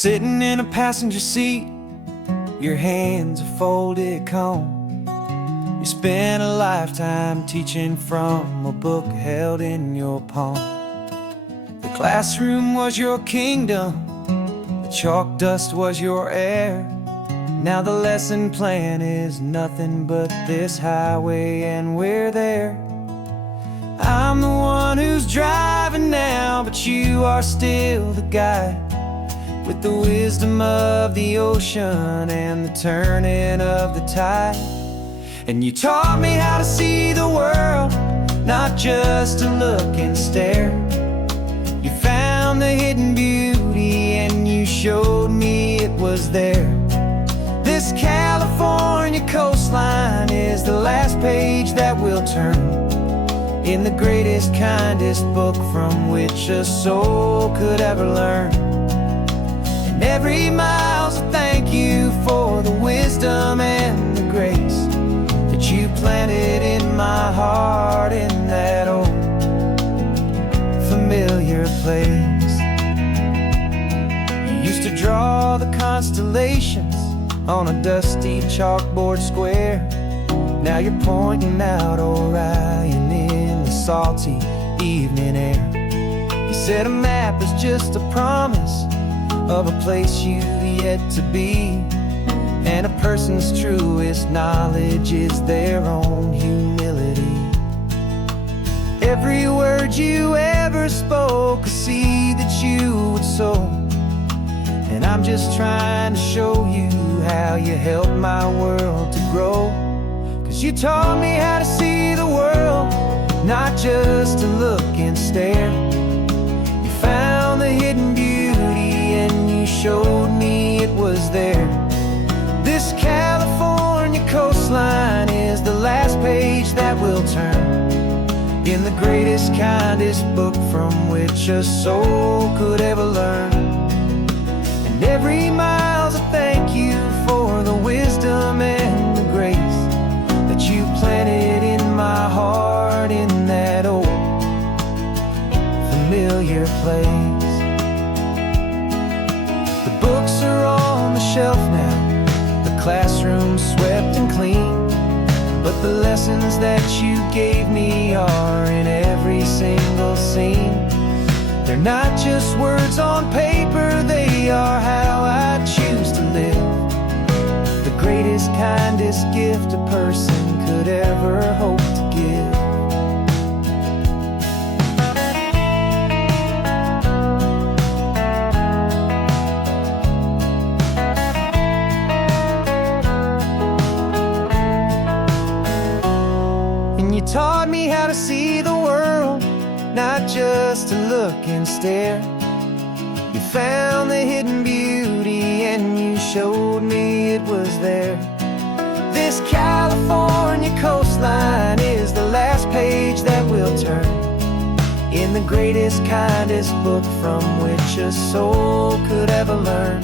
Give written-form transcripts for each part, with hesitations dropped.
Sitting in a passenger seat, your hands are folded calm. You spent a lifetime teaching from a book held in your palm. The classroom was your kingdom, the chalk dust was your air. Now the lesson plan is nothing but this highway and we're there. I'm the one who's driving now, but you are still the guide, with the wisdom of the ocean and the turning of the tide. And you taught me how to see the world, not just to look and stare. You found the hidden beauty and you showed me it was there. This California coastline is the last page that we'll turn in the greatest, kindest book from which a soul could ever learn. And every mile's a thank you for the wisdom and the grace that you planted in my heart in that old familiar place. You used to draw the constellations on a dusty chalkboard square. Now you're pointing out Orion in the salty evening air. You said a map is just a promise of a place you've yet to be, and a person's truest knowledge is their own humility. Every word you ever spoke, a seed that you would sow, and I'm just trying to show you how you helped my world to grow. 'Cause you taught me how to see the world, not just to look and stare. You found the hidden beauty and you showed me it was there. This California coastline is the last page that we'll turn in the greatest, kindest book from which a soul could ever learn. And every mile's a thank you for the wisdom and the grace that you planted in my heart in that old familiar place. The books are on the shelf now, the classroom swept and clean, but the lessons that you gave me are in every single scene. They're not just words on paper, they are how I choose to live. The greatest, kindest gift a person could ever hope to give. And you taught me how to see the world, not just to look and stare. You found the hidden beauty and you showed me it was there. This California coastline is the last page that we'll turn in the greatest, kindest book from which a soul could ever learn.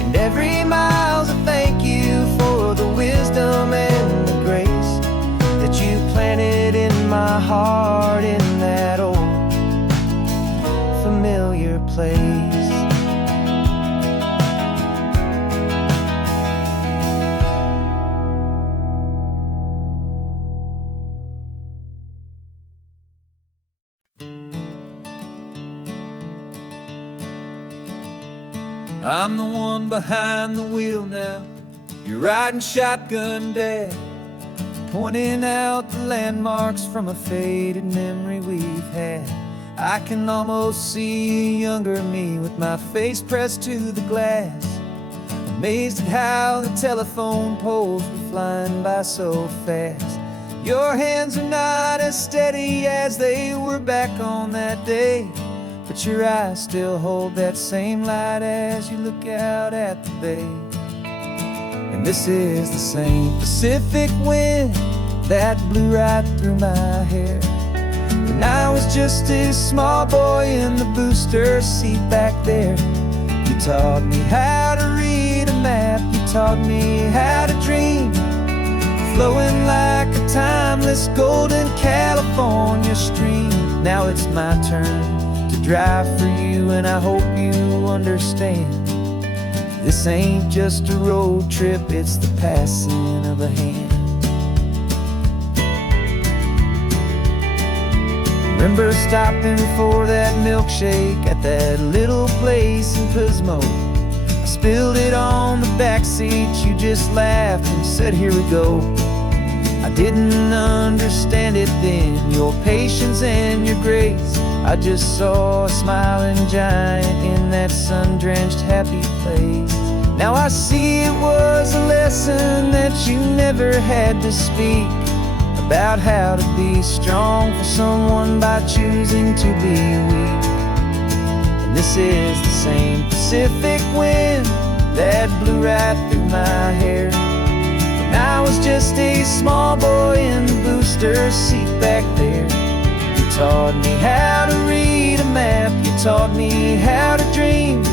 And every mile's a thank you for the wisdom and the grace that you planted in my heart in that old familiar place. I'm the one behind the wheel now, you're riding shotgun, Dad, pointing out the landmarks from a faded memory we've had. I can almost see a younger me with my face pressed to the glass, amazed at how the telephone poles were flying by so fast. Your hands are not as steady as they were back on that day, but your eyes still hold that same light as you look out at the bay. And this is the same Pacific wind that blew right through my hair when I was just a small boy in the booster seat back there. You taught me how to read a map, you taught me how to dream, flowing like a timeless golden California stream. Now it's my turn to drive for you, and I hope you understand. This ain't just a road trip, it's the passing of a hand. Remember stopping for that milkshake at that little place in Pismo. I spilled it on the back seat, you just laughed and said, here we go. I didn't understand it then, your patience and your grace. I just saw a smiling giant in that sun-drenched happy place. Now I see it was a lesson that you never had to speak, about how to be strong for someone by choosing to be weak. And this is the same Pacific wind that blew right through my hair when I was just a small boy in the booster seat back there. You taught me how to read a map, you taught me how to dream,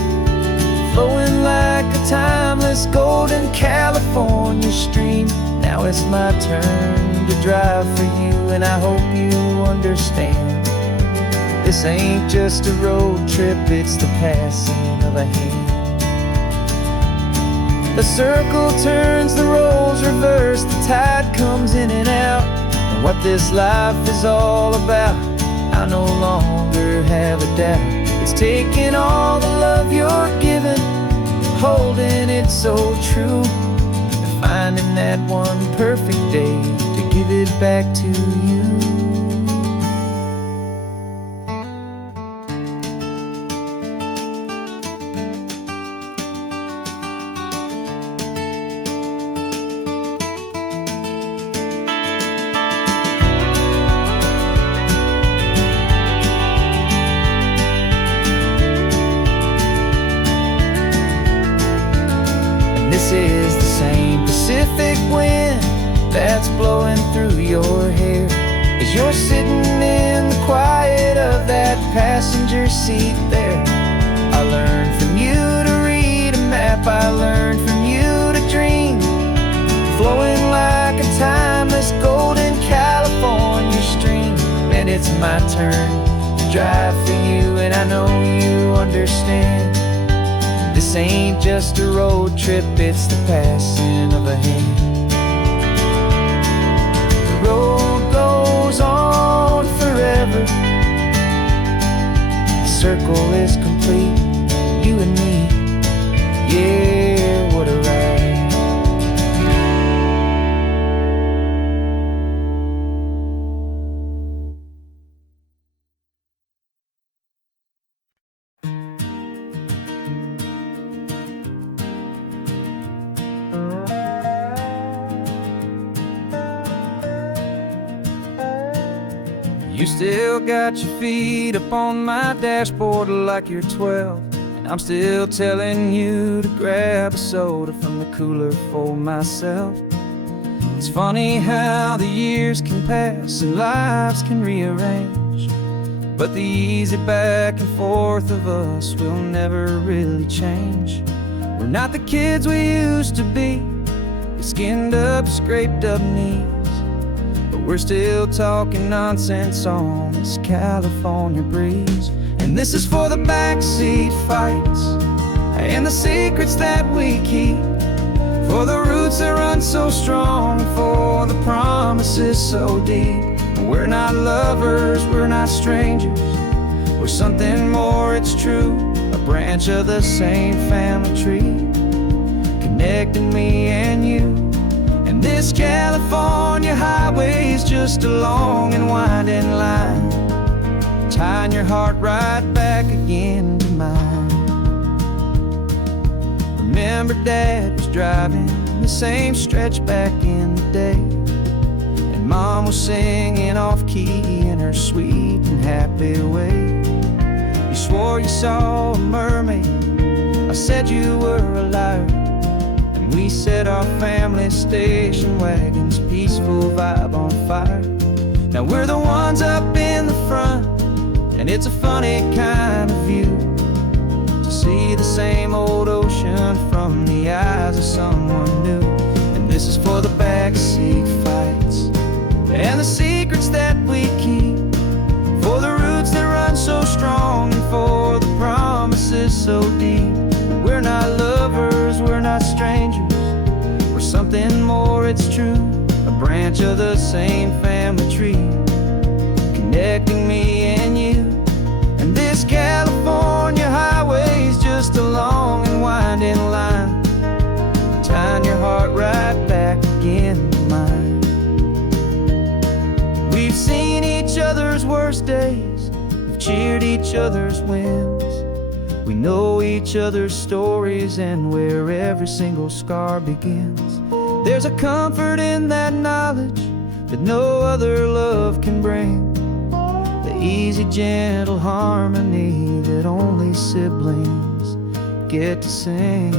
flowing like a timeless golden California stream. Now it's my turn to drive for you, and I hope you understand. This ain't just a road trip, it's the passing of a hand. The circle turns, the roles reverse, the tide comes in and out. And what this life is all about, I no longer have a doubt. It's taking all the love you're giving, holding it so true, and finding that one perfect day to give it back to you. This is the same Pacific wind that's blowing through your hair as you're sitting in the quiet of that passenger seat there. I learned from you to read a map, I learned from you to dream, flowing like a timeless golden California stream. And it's my turn to drive for you, and I know you understand. This ain't just a road trip, it's the passing of a hand. The road goes on forever, the circle is complete, you and me, yeah, what a ride. You still got your feet up on my dashboard like you're 12, and I'm still telling you to grab a soda from the cooler for myself. It's funny how the years can pass and lives can rearrange, but the easy back and forth of us will never really change. We're not the kids we used to be, with skinned up, scraped up knees, but we're still talking nonsense on this California breeze. And this is for the backseat fights and the secrets that we keep, for the roots that run so strong, for the promises so deep. We're not lovers, we're not strangers, we're something more, it's true, a branch of the same family tree, connecting me and you. And this California highway is just a long and winding line, tying your heart right back again to mine. Remember Dad was driving the same stretch back in the day, and Mom was singing off-key in her sweet and happy way. You swore you saw a mermaid, I said you were a liar, and we set our family station wagon's peaceful vibe on fire. Now we're the ones up in the front, and it's a funny kind of view to see the same old ocean from the eyes of someone new. And this is for the backseat fights and the secrets that we keep, for the roots that run so strong, more it's true, a branch of the same family tree, connecting me and you. And this California highway's just a long and winding line, tying your heart right back again to mine. We've seen each other's worst days, we've cheered each other's wins. We know each other's stories and where every single scar begins. There's a comfort in that knowledge that no other love can bring, the easy, gentle harmony that only siblings get to sing.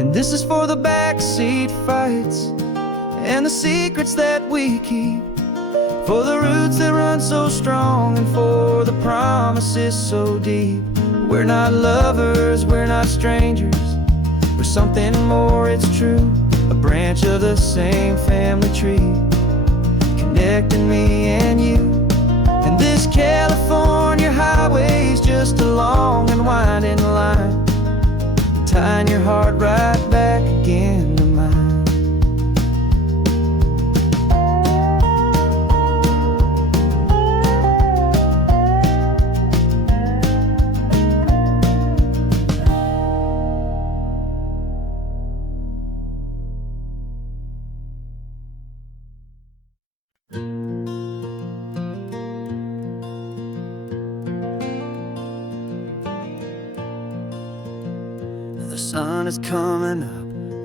And this is for the backseat fights and the secrets that we keep, for the roots that run so strong and for the promises so deep. We're not lovers, we're not strangers, we're something more, it's true, a branch of the same family tree, connecting me and you. And this California highway's just a long and winding line, tying your heart right back again to mine. The sun is coming up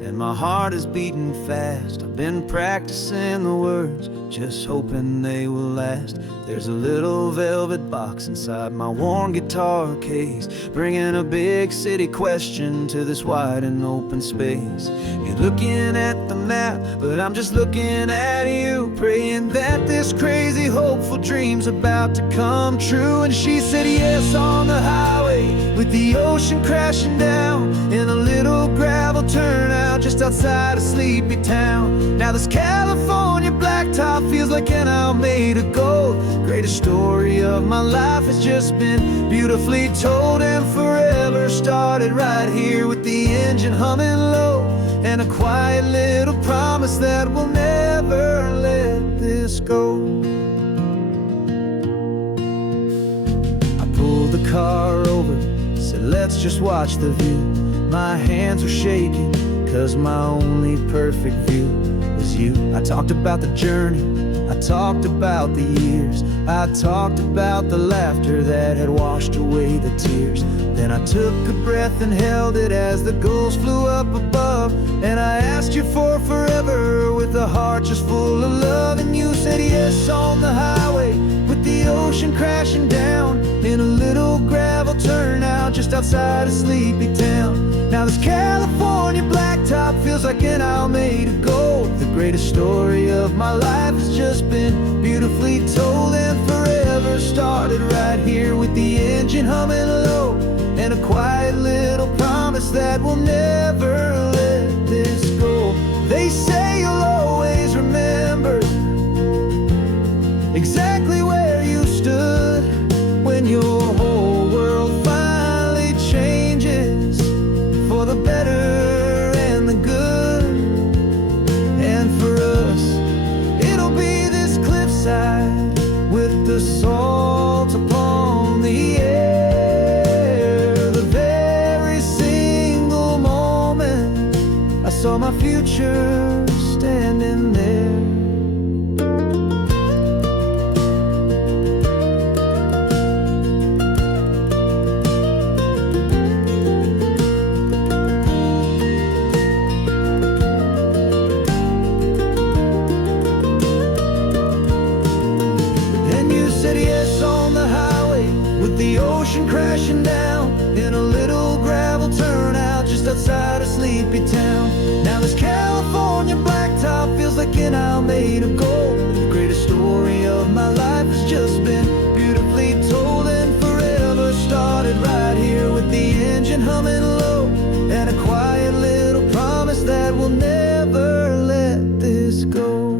and my heart is beating fast. I've been practicing the words, just hoping they will last. There's a little velvet box inside my worn guitar case, bringing a big city question to this wide and open space. You're looking at the map, but I'm just looking at you, praying that this crazy hopeful dream's about to come true. And she said yes on the highway, with the ocean crashing down in a little gravel turnout just outside a sleepy town. Now this California blacktop feels like an owl made of gold. Greatest story of my life has just been beautifully told, and forever started right here with the engine humming low, and a quiet little promise that we'll never let this go. I pulled the car over, said let's just watch the view. My hands were shaking, cause my only perfect view was you. I talked about the journey, I talked about the years, I talked about the laughter that had washed away the tears. Then I took a breath and held it as the gulls flew up above, and I asked you for forever with a heart just full of love. And you said yes on the highway, with the ocean crashing down in a little gravel turnout just outside a sleepy town. Now this California blacktop feels like an owl made of gold. The greatest story of my life has just been beautifully told, and forever started right here with the engine humming low, and a quiet little promise that we'll never let this go. They say you'll always remember exactly where you stood when your whole world finally changes for the better and the good. And for us, it'll be this cliffside with the salt upon the air. The very single moment I saw my future standing there. Crashing down in a little gravel turnout just outside a sleepy town. Now this California blacktop feels like an owl made of gold. The greatest story of my life has just been beautifully told, and forever started right here with the engine humming low, and a quiet little promise that we'll never let this go.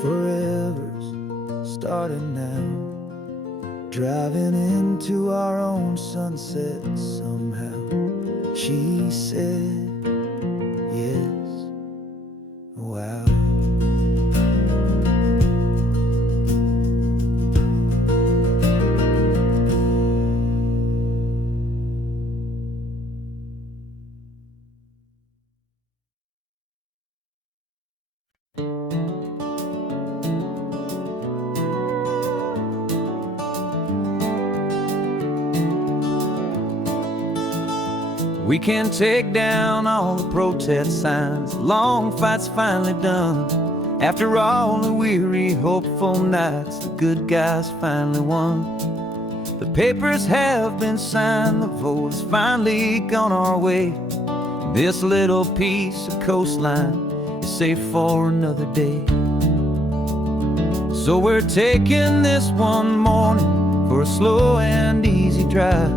Forever's starting now, driving into our own sunset somehow. She said, yes, wow. We can take down all the protest signs. Long fight's finally done. After all the weary, hopeful nights, the good guys finally won. The papers have been signed, the vote has finally gone our way. This little piece of coastline is safe for another day. So we're taking this one morning for a slow and easy drive,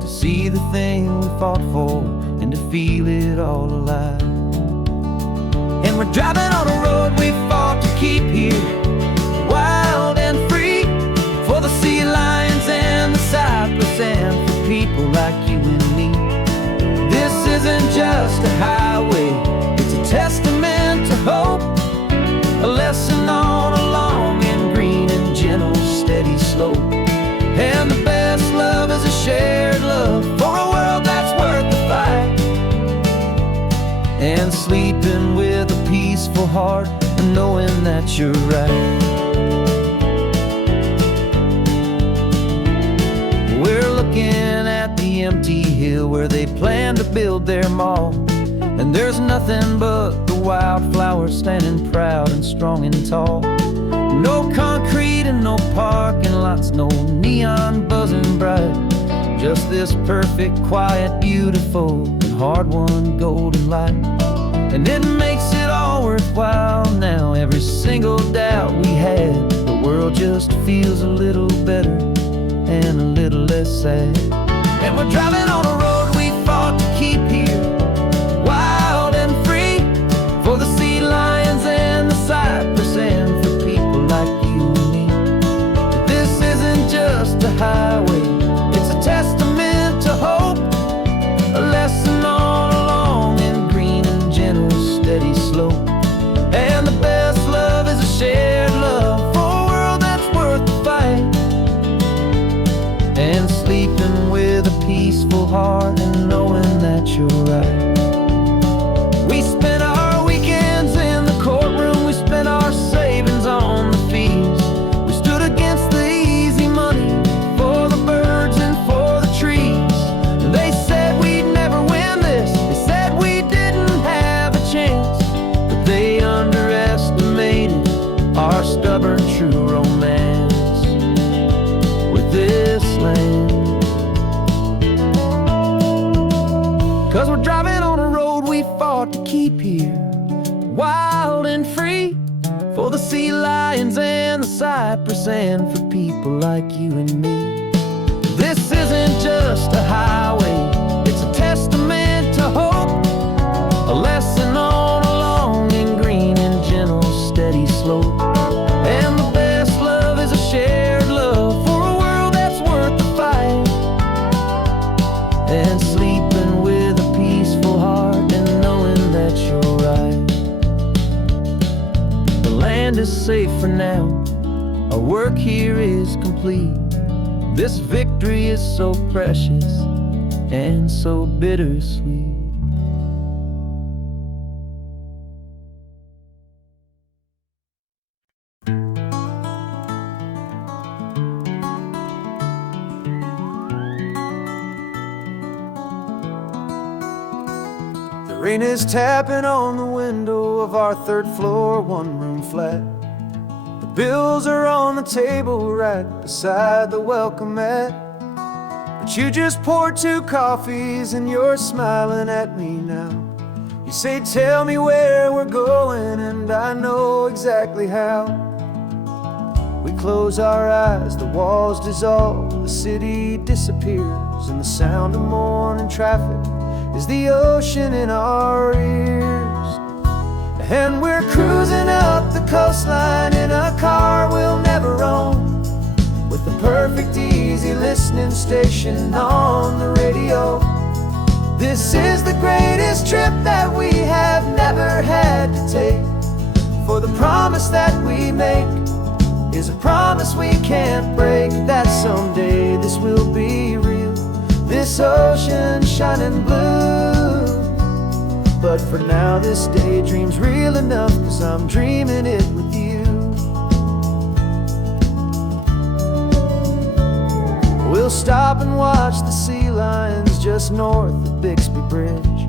to see the thing we fought for and to feel it all alive. And we're driving on a road we fought to keep here, wild and free, for the sea lions and the cypress and for people like you and me. This isn't just a highway, it's a testament to hope, a lesson on a long and green and gentle steady slope. And the best love is a shared love for a world that's worth the fight, and sleeping with a peaceful heart and knowing that you're right. We're looking at the empty hill where they plan to build their mall, and there's nothing but the wildflowers standing proud and strong and tall. No concrete and no parking lots, no neon buzzing bright, just this perfect, quiet, beautiful, and hard-won golden light. And it makes it all worthwhile now. Every single doubt we had, the world just feels a little better and a little less sad. And we're driving on a road we fought to keep here, wild and free, for the sea lions and the cypress and for people like you and me. This isn't just a highway, it's a testament to hope, a lesson on a long and green and gentle steady slope. And the best love is a shared love for a world that's worth the fight, and sleeping with a peaceful heart and knowing that you're right. We spent our weekends in the courtroom, we spent our savings on the fees. We stood against the easy money for the birds and for the trees. And they said we'd never win this, they said we didn't have a chance, but they underestimated our stubborn true romance with this land. 'Cause we're driving on a road we fought to keep here, wild and free, for the sea lions and the cypress and for people like you and me. This isn't just a highway, it's a testament to hope, a lesson on a long and green and gentle steady slope. And the best love is a shared love for a world that's worth the fight, and sleeping with a peaceful heart and knowing that you're right. The land is safe for now, our work here is complete. This victory is so precious and so bittersweet. The rain is tapping on the window of our third floor, one-room flat. The bills are on the table right beside the welcome mat. But you just poured 2 coffees and you're smiling at me now. You say, tell me where we're going, and I know exactly how. We close our eyes, the walls dissolve, the city disappears, and the sound of morning traffic is the ocean in our ears. And we're cruising up the coastline in a car we'll never own, with the perfect, easy listening station on the radio. This is the greatest trip that we have never had to take. For the promise that we make is a promise we can't break, that someday this will be real, this ocean shining blue. But for now this daydream's real enough, 'cause I'm dreaming it with you. We'll stop and watch the sea lions just north of Bixby Bridge,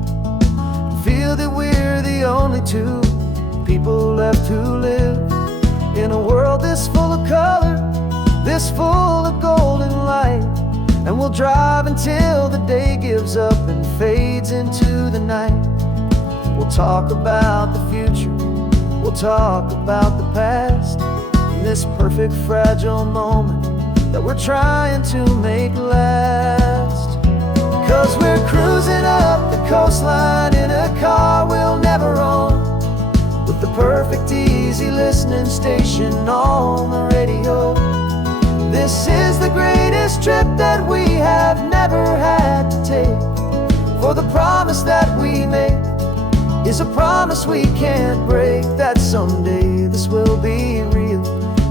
and feel that we're the only two people left who live in a world this full of color, this full of golden light. And we'll drive until the day gives up and fades into the night. We'll talk about the future, we'll talk about the past, in this perfect fragile moment that we're trying to make last. 'Cause we're cruising up the coastline in a car we'll never own, with the perfect easy listening station on the radio. This is the greatest trip that we have never had to take. For the promise that we make is a promise we can't break, that someday this will be real,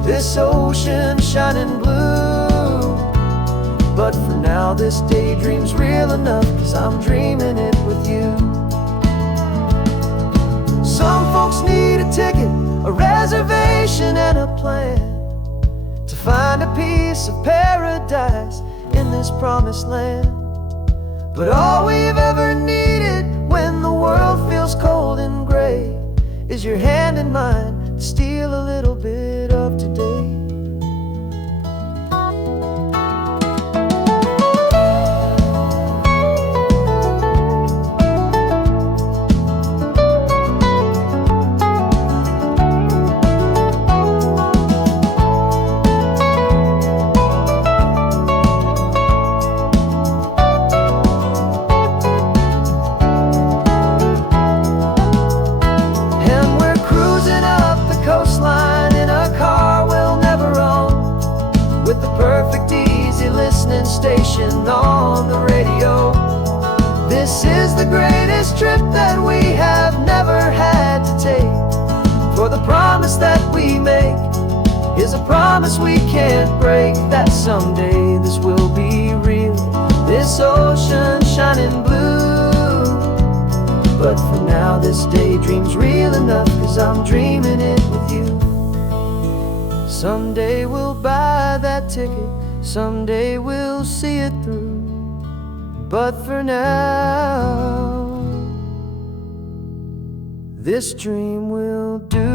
this ocean shining blue. But for now this daydream's real enough, 'cause I'm dreaming it with you. Some folks need a ticket, a reservation and a plan to find a piece of paradise in this promised land. But all we've ever needed when the world feels cold and gray is your hand in mine to steal a little bit of today. Station on the radio. This is the greatest trip that we have never had to take. For the promise that we make is a promise we can't break, that someday this will be real, this ocean shining blue. But for now this daydream's real enough, 'cause I'm dreaming it with you. Someday we'll buy that ticket, someday we'll see it through. But for now, this dream will do.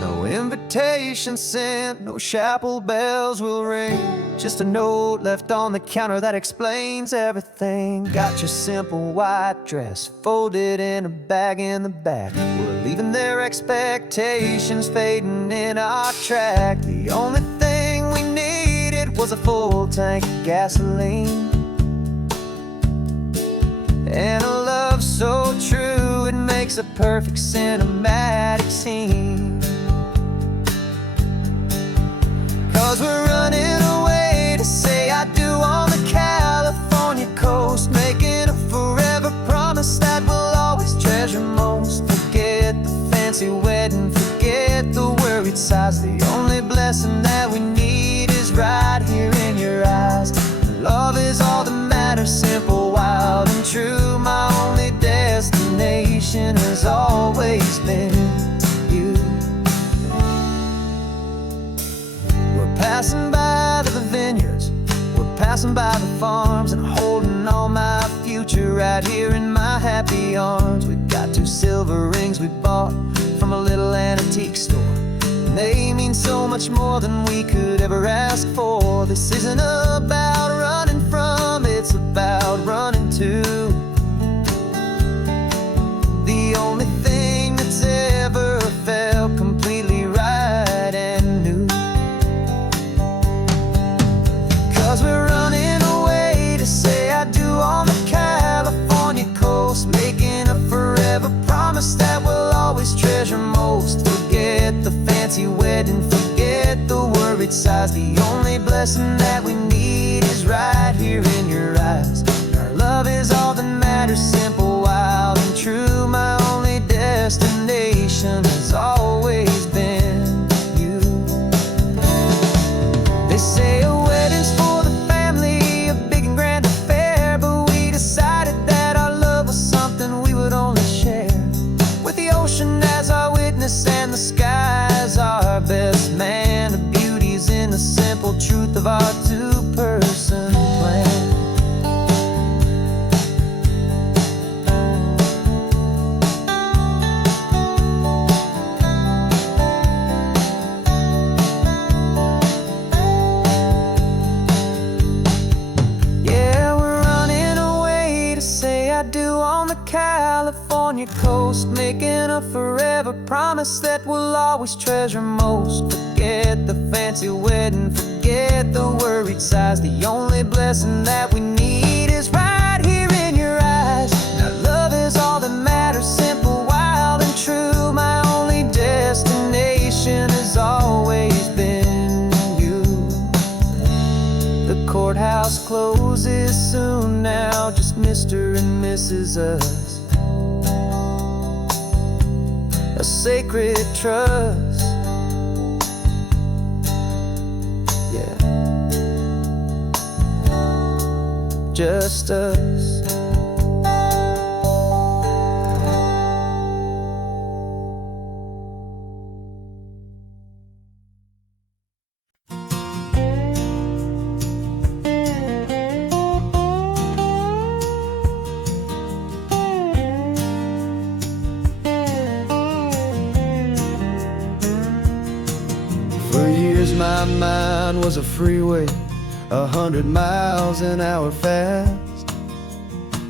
No invitation sent, no chapel bells will ring, just a note left on the counter that explains everything. Got your simple white dress folded in a bag in the back. We're leaving their expectations fading in our track. The only thing we needed was a full tank of gasoline, and a love so true it makes a perfect cinematic scene. 'Cause we're running away to say I do on the California coast, making a forever promise that we'll always treasure most. Forget the fancy wedding, forget the worried sighs. The only blessing that we need is right here in your eyes. Love is all that matters, simple, wild and true. My only destination has always been you. We're passing by the vineyards, we're passing by the farms, and holding on my future right here in my happy arms. We've got 2 silver rings we bought from a little antique store, and they mean so much more than we could ever ask for. This isn't about running from, it's about running to. The only thing that's ever felt completely right and new. 'Cause we're running away to say I do on the California coast, making a forever promise that we'll always treasure most. Forget the fancy wedding, forget the worried sighs. The only blessing that we need is right here in your eyes. Our love is all that matters, simple, wild, and true. My only destination has always been you. They say a wedding's for the family, a big and grand affair, but we decided that our love was something we would only share with the ocean as our witness and the sky as our best man. The beauty's in the simple truth of our two-person plan. California coast, making a forever promise that we'll always treasure most. Forget the fancy wedding, forget the worried sighs. The only blessing that we need is right here in your eyes. Now love is all that matters, simple, wild, and true. My only destination has always been you. The courthouse closes soon now, just Mr. and Mrs. Us. A sacred trust, yeah, just us. For years my mind was a freeway, 100 miles an hour fast,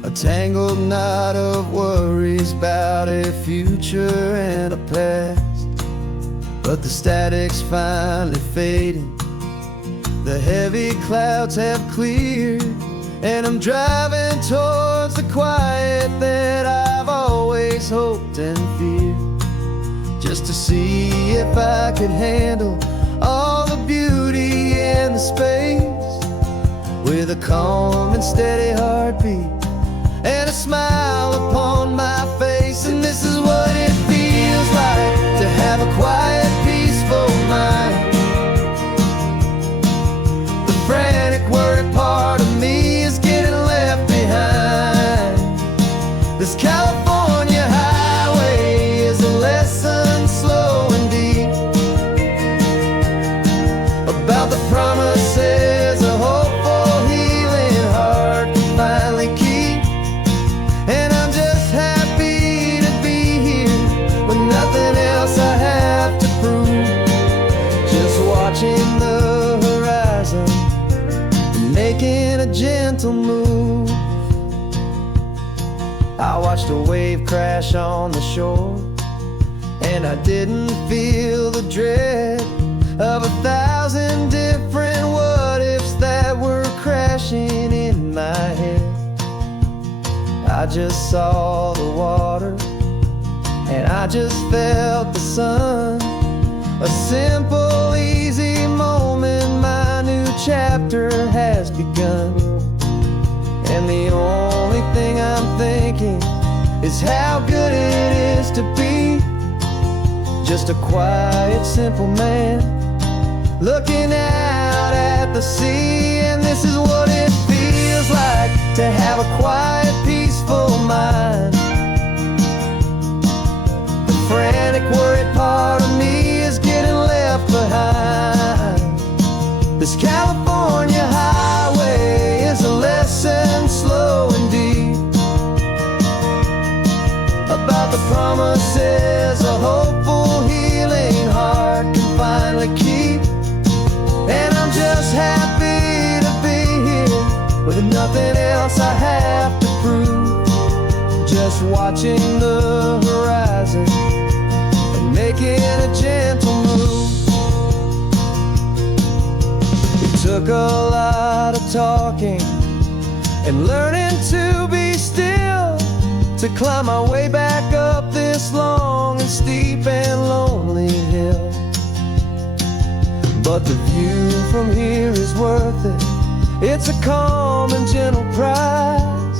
a tangled knot of worries about a future and a past. But the static's finally fading, the heavy clouds have cleared, and I'm driving towards the quiet that I've always hoped and feared, just to see if I could handle all the beauty in the space, with a calm and steady heartbeat and a smile upon my face. And this is what it feels like to have a quiet, peaceful mind. The frantic, worried part of me is getting left behind. This California highway is a lesson slow and deep about the promises a hopeful, healing heart can finally keep. And I'm just happy to be here with nothing else I have to prove, just watching the horizon and making a gentle move. I watched a wave crash on the shore, and I didn't feel the dread of 1,000 different what-ifs that were crashing in my head. I just saw the water, and I just felt the sun. A simple, easy moment, my new chapter has begun. And the only thing I'm thinking is how good it is to be just a quiet, simple man looking out at the sea. And this is what it feels like to have a quiet, peaceful mind. The frantic, worried part of me is getting left behind. This California highway is a lesson slow and deep about the promises a hopeful, healing heart can finally keep. And I'm just happy to be here with nothing else I have to prove, just watching the horizon and making a gentle move. It took a lot of talking and learning to be still, to climb my way back up this long and steep and lonely hill. But the view from here is worth it. It's a calm and gentle prize,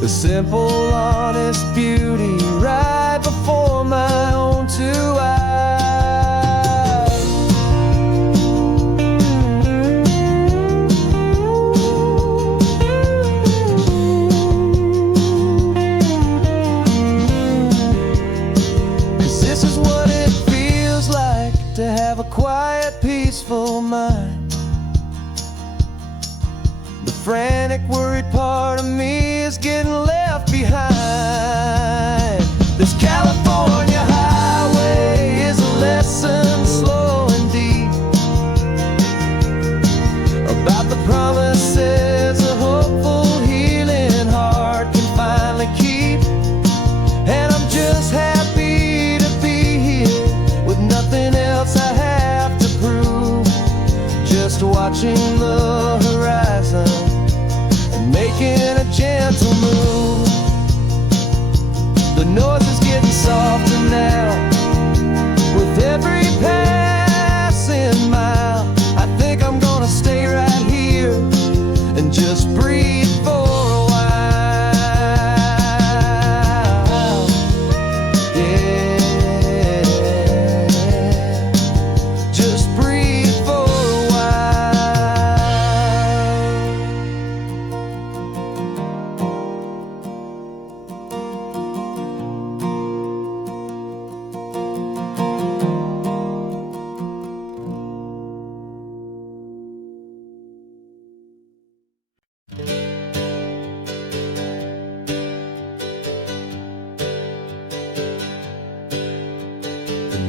the simple, honest beauty right before my own two eyes. 'Cause this is what it feels like to have a quiet, peaceful mind. The frantic, worried part of me is getting left behind. This California highway is a lesson, slow and deep, about the promises a hopeful, healing heart can finally keep. And I'm just happy to be here with nothing else I have to prove, just watching the horizon and making a gentle move. The noise is getting softer now with every passing mile. I think I'm gonna stay right here and just breathe for a while. Yeah, just breathe for a while.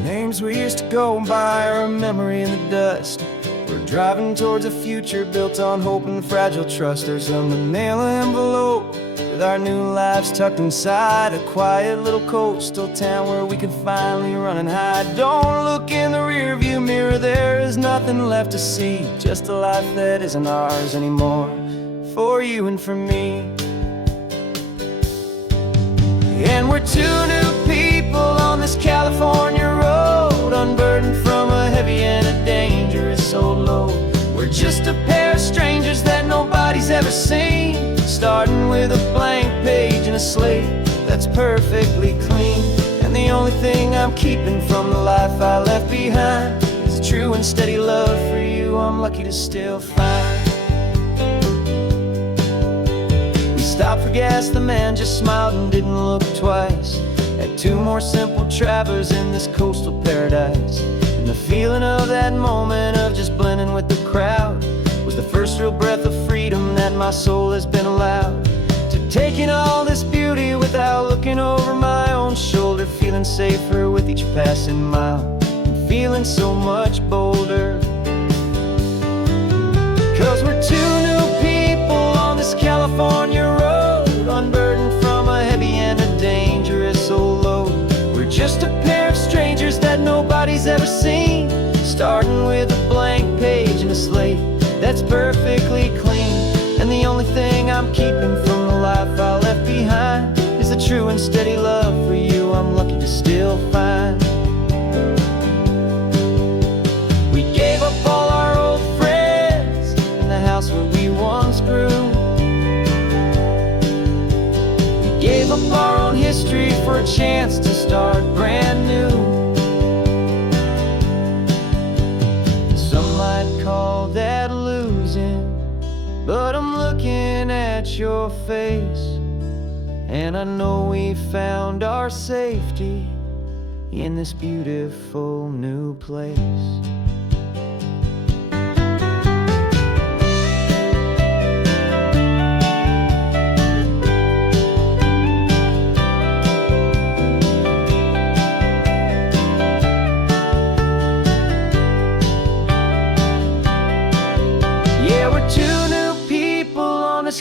Names we used to go by are a memory in the dust. We're driving towards a future built on hope and fragile trust. There's a manila envelope with our new lives tucked inside, a quiet little coastal town where we could finally run and hide. Don't look in the rearview mirror, there is nothing left to see, just a life that isn't ours anymore, for you and for me. And we're two new people on this California road, unburdened from a heavy and a dangerous old load. We're just a pair of strangers that nobody's ever seen, starting with a blank page and a slate that's perfectly clean. And the only thing I'm keeping from the life I left behind is a true and steady love for you I'm lucky to still find. Stopped for gas, the man just smiled and didn't look twice. Had two more simple travelers in this coastal paradise. And the feeling of that moment of just blending with the crowd was the first real breath of freedom that my soul has been allowed to take in all this beauty without looking over my own shoulder, feeling safer with each passing mile and feeling so much bolder. 'Cause we're two new people on this California road, unburdened from a heavy and a dangerous old load. We're just a pair of strangers that nobody's ever seen, starting with a blank page and a slate that's perfectly clean. And the only thing I'm keeping from the life I left behind is the true and steady love for you I'm lucky to still find. We gave up all our old friends in the house where we once grew. Gave up our own history for a chance to start brand new. Some might call that losing, but I'm looking at your face, and I know we found our safety in this beautiful new place.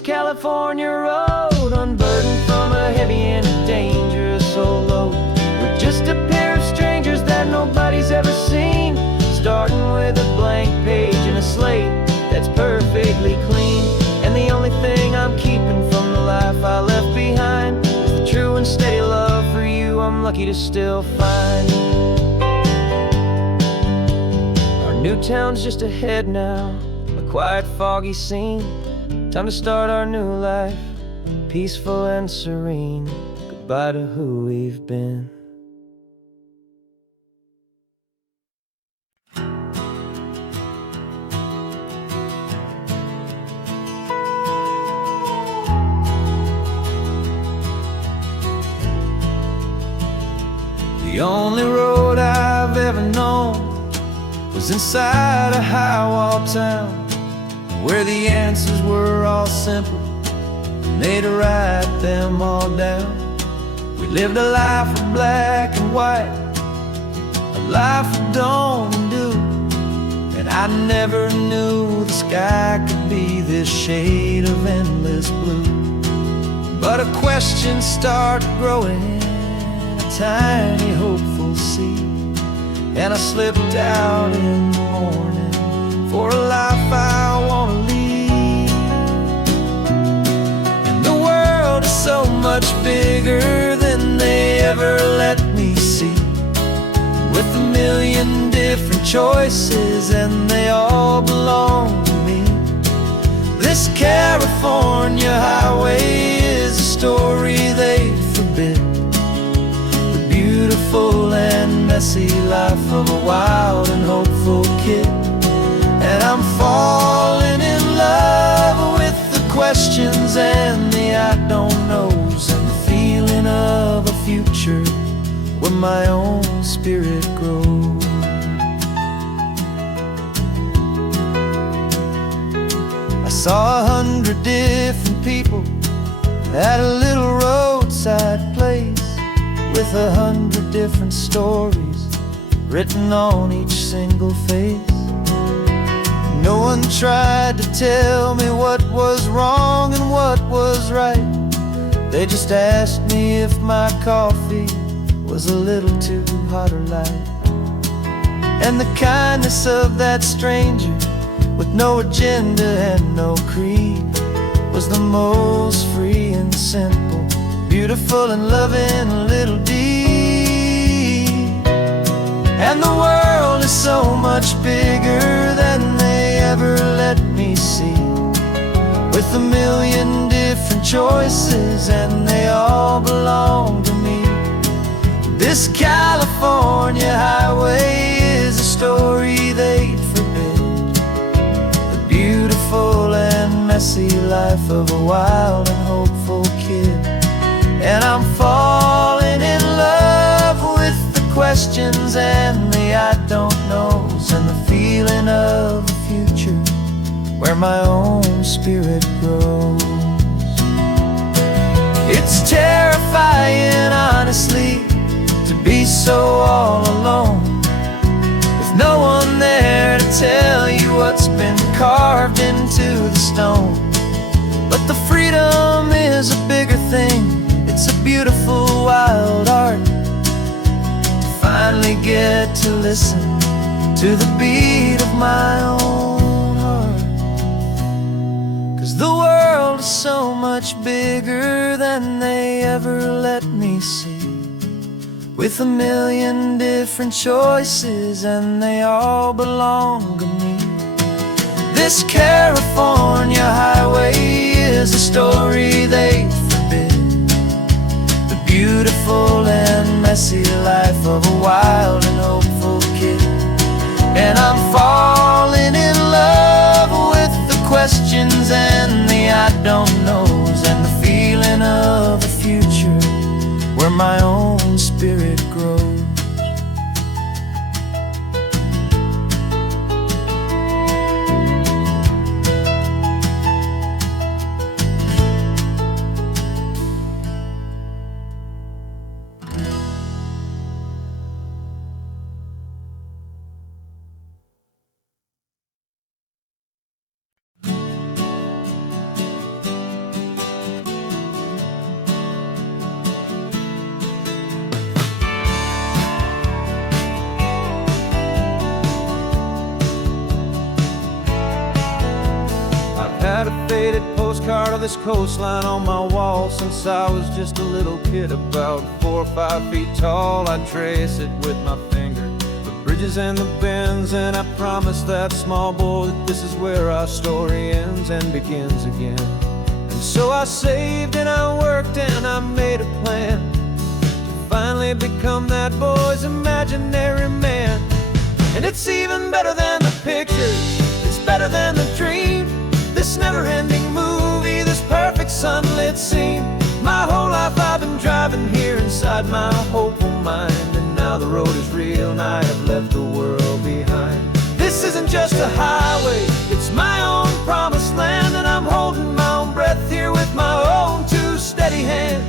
California road, unburdened from a heavy and a dangerous old load. We're just a pair of strangers that nobody's ever seen, starting to still find you. Our new town's just ahead now, a quiet, foggy scene. Time to start our new life, peaceful and serene. Goodbye to who we've been. The only road I've ever known was inside a high-wall town, where the answers were all simple, and they'd write them all down. We lived a life of black and white, a life of dawn and dew, and I never knew the sky could be this shade of endless blue. But a question started growing, tiny hopeful seed, and I slipped out in the morning for a life I want to lead. And the world is so much bigger than they ever let me see, with a million different choices and they all belong to me. This California highway is a story they forbid, beautiful and messy life of a wild and hopeful kid. And I'm falling in love with the questions and the I don't knows, and the feeling of a future where my own spirit grows. I saw 100 different people at a little roadside place, with 100 different stories written on each single face. No one tried to tell me what was wrong and what was right. They just asked me if my coffee was a little too hot or light. And the kindness of that stranger, with no agenda and no creed, was the most free and simple, beautiful and loving little deed. And the world is so much bigger than they ever let me see, with a million different choices and they all belong to me. This California highway is a story they'd forbid, the beautiful and messy life of a wild and hopeful kid. And I'm falling in love with the questions and the I don't knows, and the feeling of a future where my own spirit grows. It's terrifying, honestly, to be so all alone, with no one there to tell you what's been carved into the stone. But the freedom is a bigger thing. It's a beautiful wild art to finally get to listen to the beat of my own heart. 'Cause the world is so much bigger than they ever let me see, with a million different choices and they all belong to me. This California highway is a story they forbid, the beautiful and messy life of a wild and hopeful kid. And I'm falling in love with the questions and the I don't knows, and the feeling of a future where my own spirit grows. postcard of this coastline on my wall since I was just a little kid, about 4 or 5 feet tall. I trace it with my finger, the bridges and the bends, and I promised that small boy that this is where our story ends and begins again. And so I saved and I worked and I made a plan to finally become that boy's imaginary man. And it's even better than the pictures, it's better than the dream, this never-ending movie, this perfect sunlit scene. My whole life I've been driving here inside my hopeful mind, and now the road is real and I have left the world behind. This isn't just a highway, it's my own promised land, and I'm holding my own breath here with my own 2 steady hands.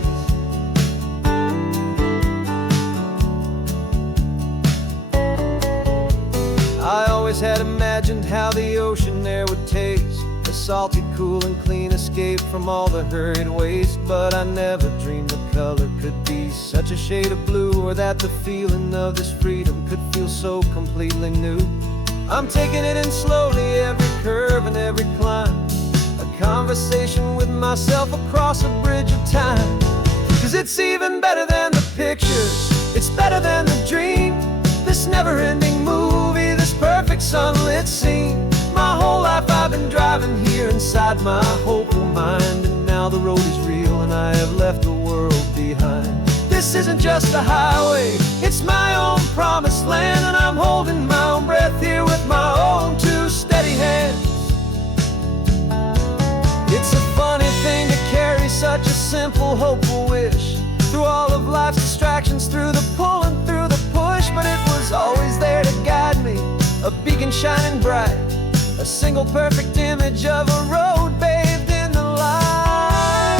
I always had imagined how the ocean there would taste, a salty, cool and clean escape from all the hurried waste. But I never dreamed the color could be such a shade of blue, or that the feeling of this freedom could feel so completely new. I'm taking it in slowly, every curve and every climb, a conversation with myself across a bridge of time. 'Cause it's even better than the pictures, it's better than the dream, this never-ending movie, this perfect sunlit scene. My whole life I've been driving here inside my hopeful mind, and now the road is real and I have left the world behind. This isn't just a highway, it's my own promised land, and I'm holding my own breath here with my own 2 steady hands. It's a funny thing to carry such a simple, hopeful wish through all of life's distractions, through the pull and through the push, but it was always there to guide me, a beacon shining bright, a single perfect image of a road bathed in the light.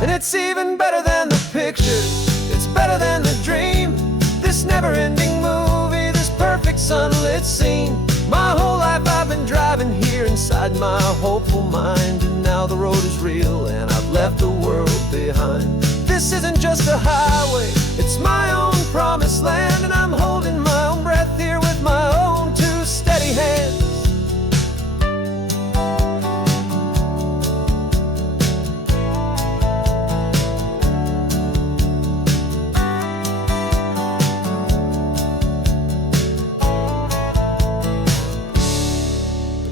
And it's even better than the pictures, it's better than the dream, this never-ending movie, this perfect sunlit scene. My whole life I've been driving here inside my hopeful mind, and now the road is real and I've left the world behind. This isn't just a highway, it's my own promised land, and I'm holding my own breath here with my own 2 steady hands.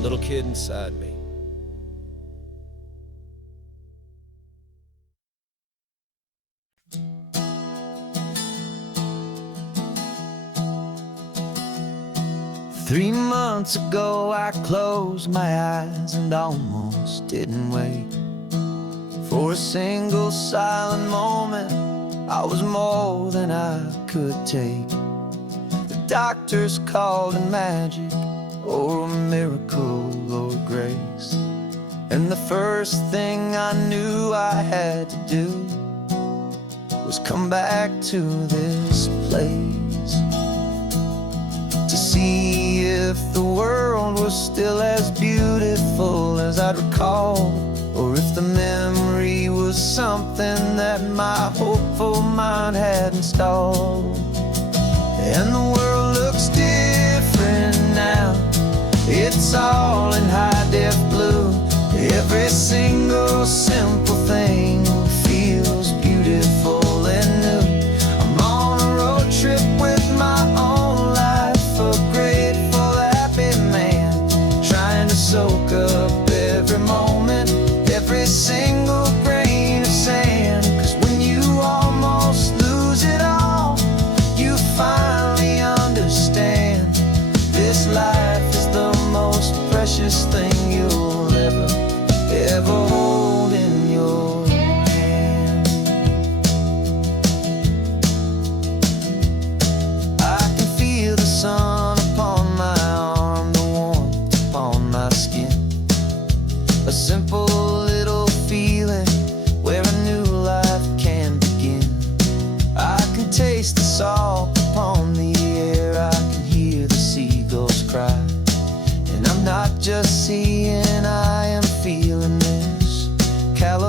Little kid inside me. Three months ago I closed my eyes and almost didn't wait for a single silent moment. I was more than I could take. The doctors called it magic, or a miracle, or grace. And the first thing I knew I had to do was come back to this place, to see if the world was still as beautiful as I'd recall, or if the memory was something that my hopeful mind had installed. And the world looks different now, it's all in high-def blue. Every single simple thing feels beautiful and new. I'm on a road trip with my own life, a grateful, happy man, trying to soak up every moment, every single grain of sand. 'Cause when you almost lose it all, you finally understand this life is the most precious thing you'll ever hold in your hand. I can feel the sun upon my arm, the warmth upon my skin, a simple little feeling where a new life can begin. I can taste the salt upon the air, I can hear the seagulls cry, and I'm not just seeing, I am feeling this. California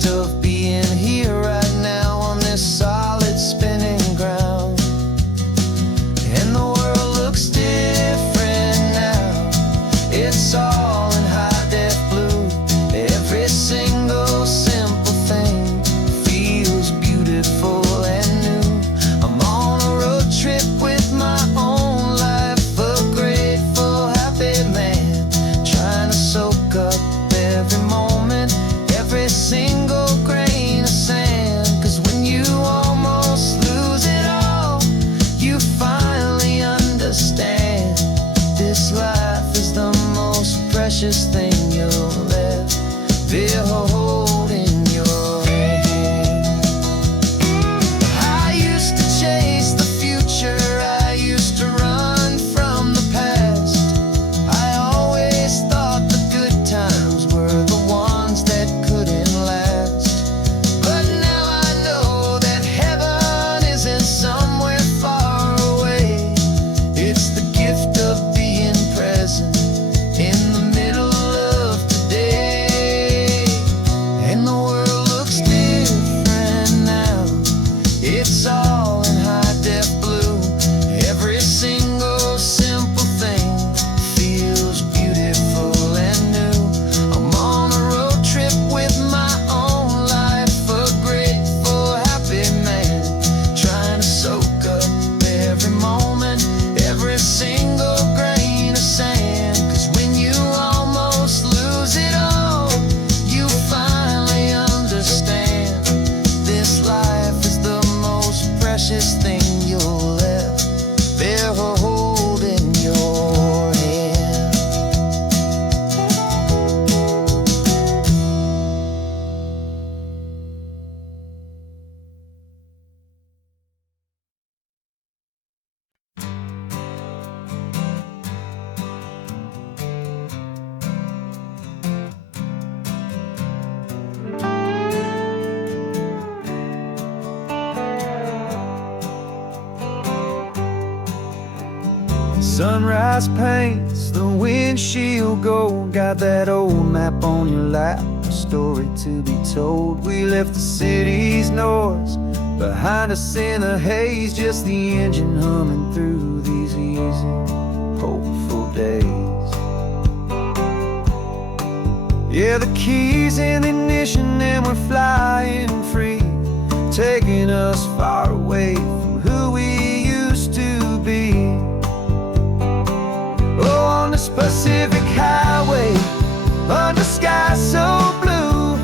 gift of being here right now on this solid spinning ground. And the world looks different now. It's all in high-def blue. Every single simple thing feels beautiful and new. I'm on a road trip with my own life, a grateful, happy man, trying to soak up every moment, every single grain of sand. 'Cause when you almost lose it all, you finally understand this life is the most precious thing you'll ever hold in your hand. I used to chase the future, I used to run from the past. I always thought the good times were the ones that couldn't last. But now I know that heaven isn't somewhere far away. It's the gift of being present in the middle of today. And the world looks different now. It's all in high-def blue. Every single simple thing feels beautiful and new. I'm on a road trip with my own life, a grateful, happy man, trying to soak up every moment, every single grain of sand. 'Cause when you almost lose it all, you finally understand this life is the most precious thing you'll ever hold in your hand. Sunrise paints the windshield gold. Got that old map on your lap, a story to be told. We left the city's noise behind us in the haze, just the engine humming through these easy, hopeful days. Yeah, the keys in the ignition and we're flying free, taking us far away from who we used to be. Oh, on this Pacific highway, under sky so blue,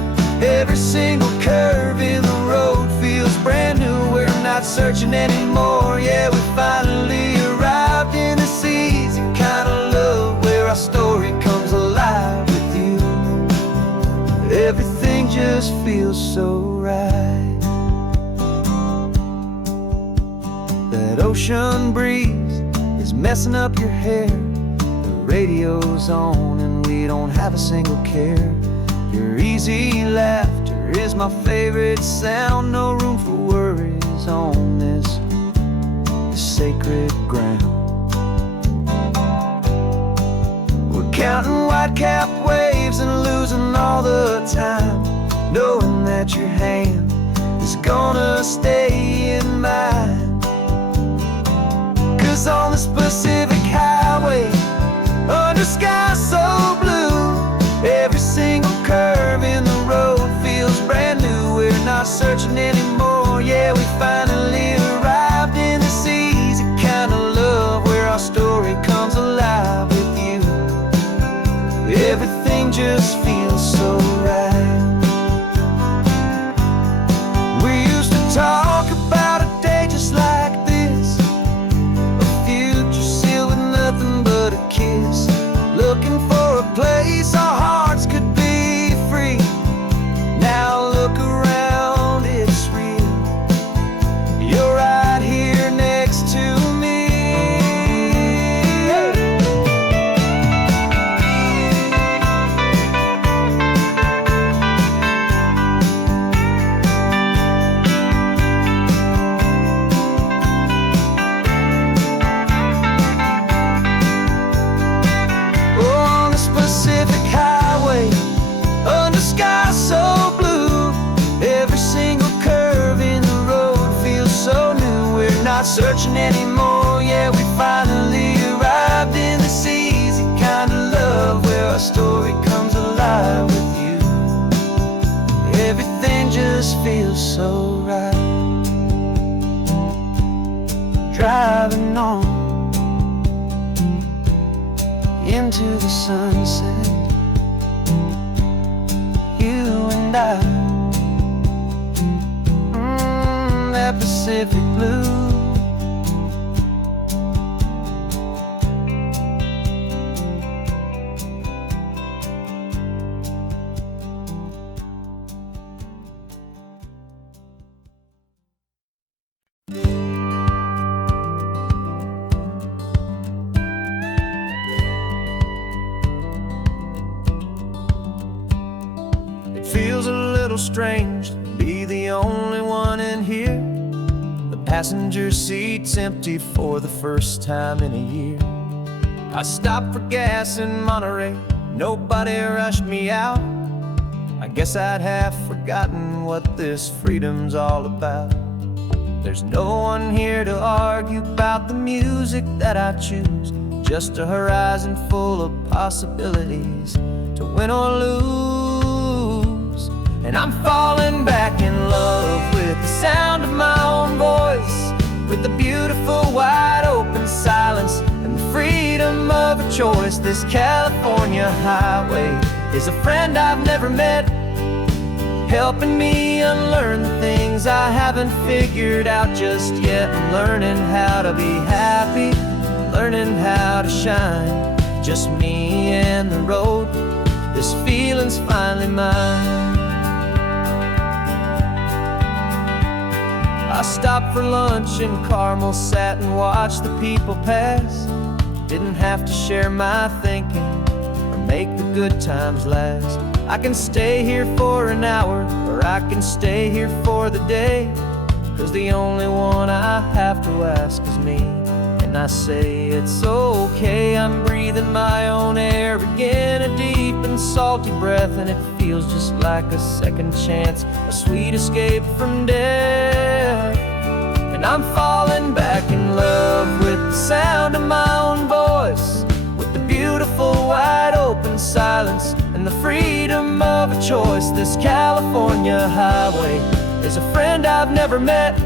every single curve in the road feels brand new. We're not searching anymore, yeah, we finally arrived in this easy kind of love where our story comes alive with you. Everything just feels so right. That ocean breeze is messing up your hair, radio's on and we don't have a single care. Your easy laughter is my favorite sound. No room for worries on this sacred ground. We're counting white-cap waves and losing all the time, knowing that your hand is gonna stay in mine. 'Cause on this Pacific highway, under sky so blue, every single curve in the road feels brand new. We're not searching anymore, yeah, we finally arrived in this easy kind of love where our story comes alive with you. Everything just feels so right. We used to talk about a day just like this, a future sealed with nothing but a kiss, looking for a place our hearts could be free. Now look around, it's real. You're right here next to me. anymore. Yeah, we finally arrived in this easy kind of love where our story comes alive with you. Everything just feels so right. Driving on into the sunset, you and I, that Pacific blue. Feels a little strange to be the only one in here. The passenger seat's empty for the first time in a year. I stopped for gas in Monterey, nobody rushed me out. I guess I'd half forgotten what this freedom's all about. There's no one here to argue about the music that I choose, just a horizon full of possibilities to win or lose. And I'm falling back in love with the sound of my own voice, with the beautiful wide open silence and the freedom of a choice. This California highway is a friend I've never met, helping me unlearn the things I haven't figured out just yet. I'm learning how to be happy, learning how to shine, just me and the road. This feeling's finally mine. I stopped for lunch in Carmel, sat and watched the people pass. Didn't have to share my thinking or make the good times last. I can stay here for an hour, or I can stay here for the day, 'cause the only one I have to ask is me. And I say it's okay, I'm breathing my own air again, a deep and salty breath, and it feels just like a second chance, a sweet escape from death. And I'm falling back in love with the sound of my own voice, with the beautiful wide open silence and the freedom of a choice. This California highway is a friend I've never met,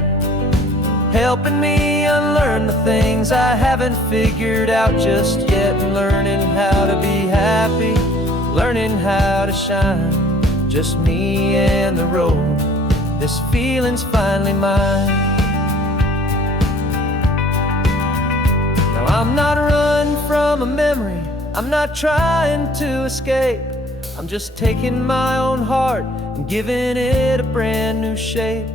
helping me unlearn the things I haven't figured out just yet. Learning how to be happy, learning how to shine, just me and the road. This feeling's finally mine. Now I'm not running from a memory, I'm not trying to escape. I'm just taking my own heart and giving it a brand new shape.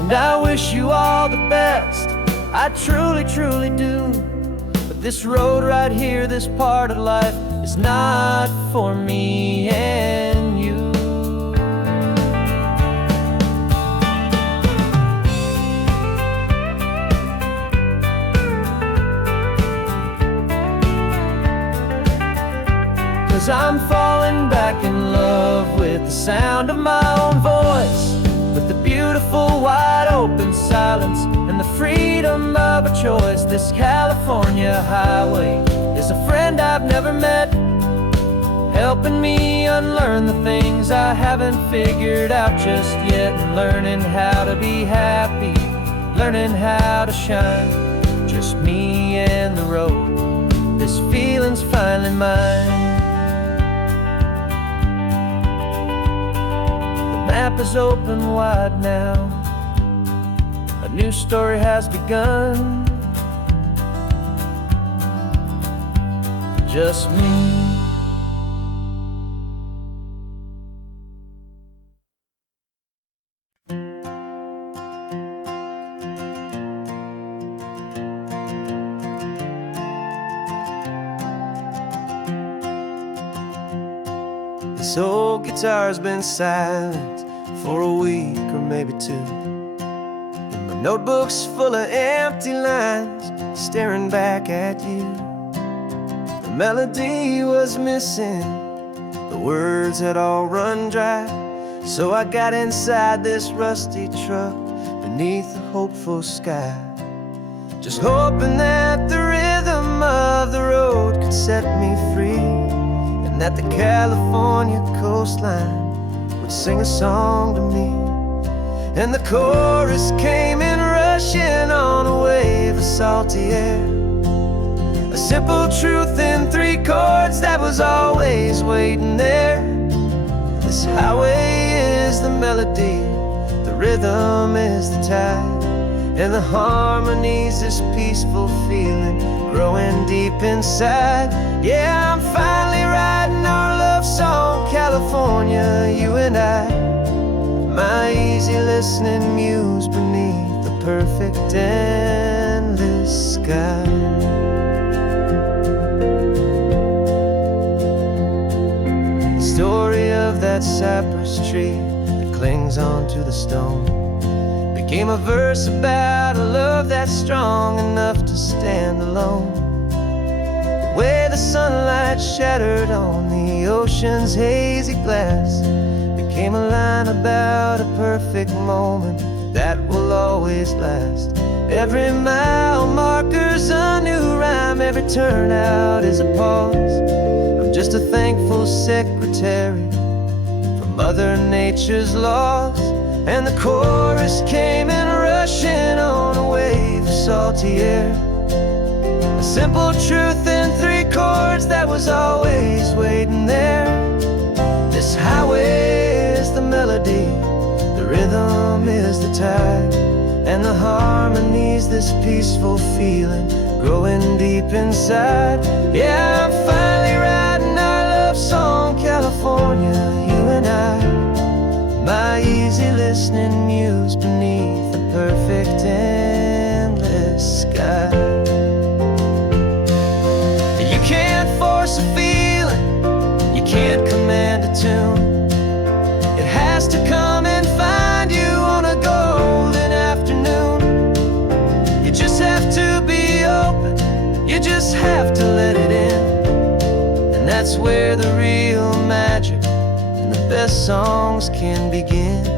And I wish you all the best, I truly, truly do. But this road right here, this part of life, is not for me and you. 'Cause I'm falling back in love with the sound of my own voice, with the beautiful wide open silence and the freedom of a choice. This California highway is a friend I've never met, helping me unlearn the things I haven't figured out just yet. And learning how to be happy, learning how to shine, just me and the road. This feeling's finally mine. The map is open wide now, a new story has begun. Just me. This old guitar's been silent for a week or maybe two, and my notebook's full of empty lines staring back at you. The melody was missing, the words had all run dry, so I got inside this rusty truck beneath the hopeful sky just hoping that the rhythm of the road could set me free, and that the California coastline would sing a song to me. And the chorus came in rushing on a wave of salty air, a simple truth in 3 chords that was always waiting there. This highway is the melody, the rhythm is the tide, and the harmony's this peaceful feeling growing deep inside. Yeah, I'm finally writing our love song, California, you and I, my easy listening muse beneath the perfect endless sky. Story of that cypress tree that clings onto the stone became a verse about a love that's strong enough to stand alone. The way the sunlight shattered on the ocean's hazy glass became a line about a perfect moment that will always last. Every mile marker's a new rhyme, every turnout is a pause. I'm just a thankful secretary for Mother Nature's laws. And the chorus came in rushing on a wave of salty air, a simple truth in 3 chords that was always waiting there. This highway is the melody, the rhythm is the tide, and the harmony's this peaceful feeling growing deep inside. Yeah, I'm finally writing our love song, California, you and I, my easy listening muse beneath the perfect endless sky. You can't force a feeling, you can't command a tune. It has to come and find you on a golden afternoon. You just have to be open, you just have to let it in, and that's where the real magic and the best songs can begin.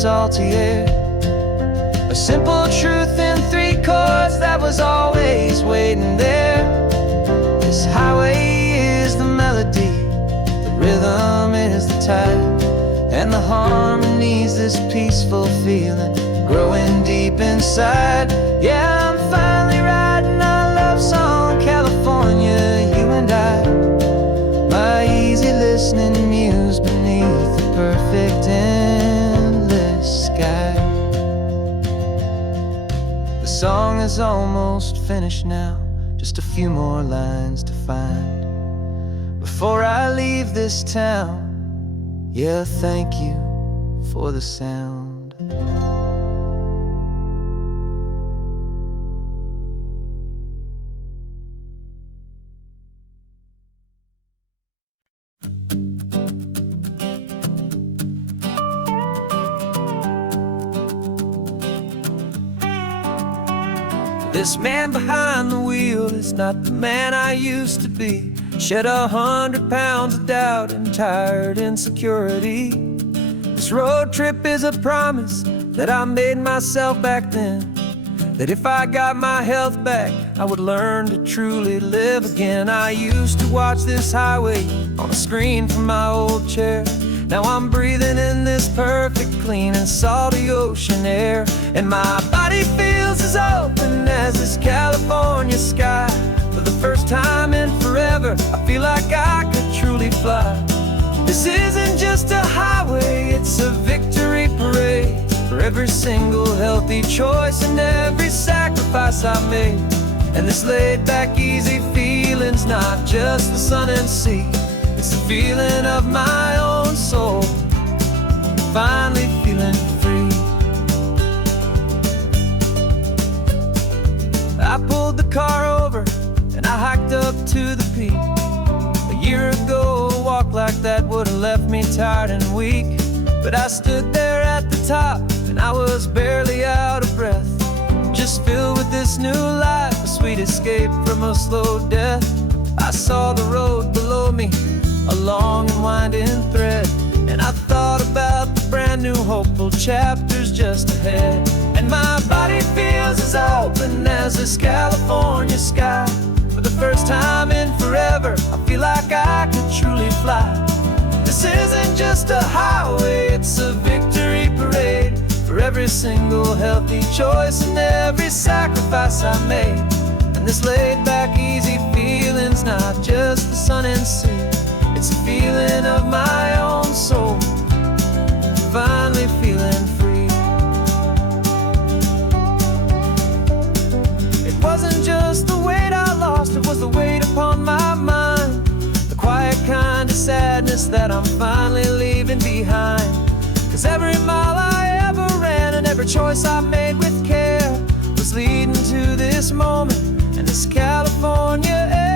Salty air, a simple truth in 3 chords that was always waiting there. This highway is the melody, the rhythm is the tide, and the harmony's this peaceful feeling growing deep inside. Yeah, I'm finally writing our love song, California, you and I, my easy listening muse beneath the perfect endless sky. The song is almost finished now, just a few more lines to find before I leave this town. Yeah, thank you for the sound. This man behind the wheel is not the man I used to be. Shed 100 pounds of doubt and tired insecurity. This road trip is a promise that I made myself back then, that if I got my health back, I would learn to truly live again. I used to watch this highway on a screen from my old chair. Now I'm breathing in this perfect, clean and salty ocean air, and my body feels as open as this California sky. For the first time in forever, I feel like I could truly fly. This isn't just a highway, it's a victory parade for every single healthy choice and every sacrifice I made. And this laid back, easy feeling's not just the sun and sea, it's the feeling of my own soul, finally feeling free. I pulled the car over and I weak, but I stood there at the top and I was barely out of breath, just filled with this new life, a sweet escape from a slow death. I saw the road below me, a long and winding thread, and I thought about the brand new hopeful chapters just ahead. And my body feels as open as this California sky. For the first time in forever, I feel like I could truly fly. This isn't just a highway, it's a victory parade for every single healthy choice and every sacrifice I made. And this laid-back, easy feeling's not just the sun and sea, it's a feeling of my own soul, finally feeling free. It wasn't just the weight I lost, it was the weight upon my mind, the quiet kind of sadness that I'm finally leaving behind. 'Cause every mile I ever ran and every choice I made with care was leading to this moment and this California air.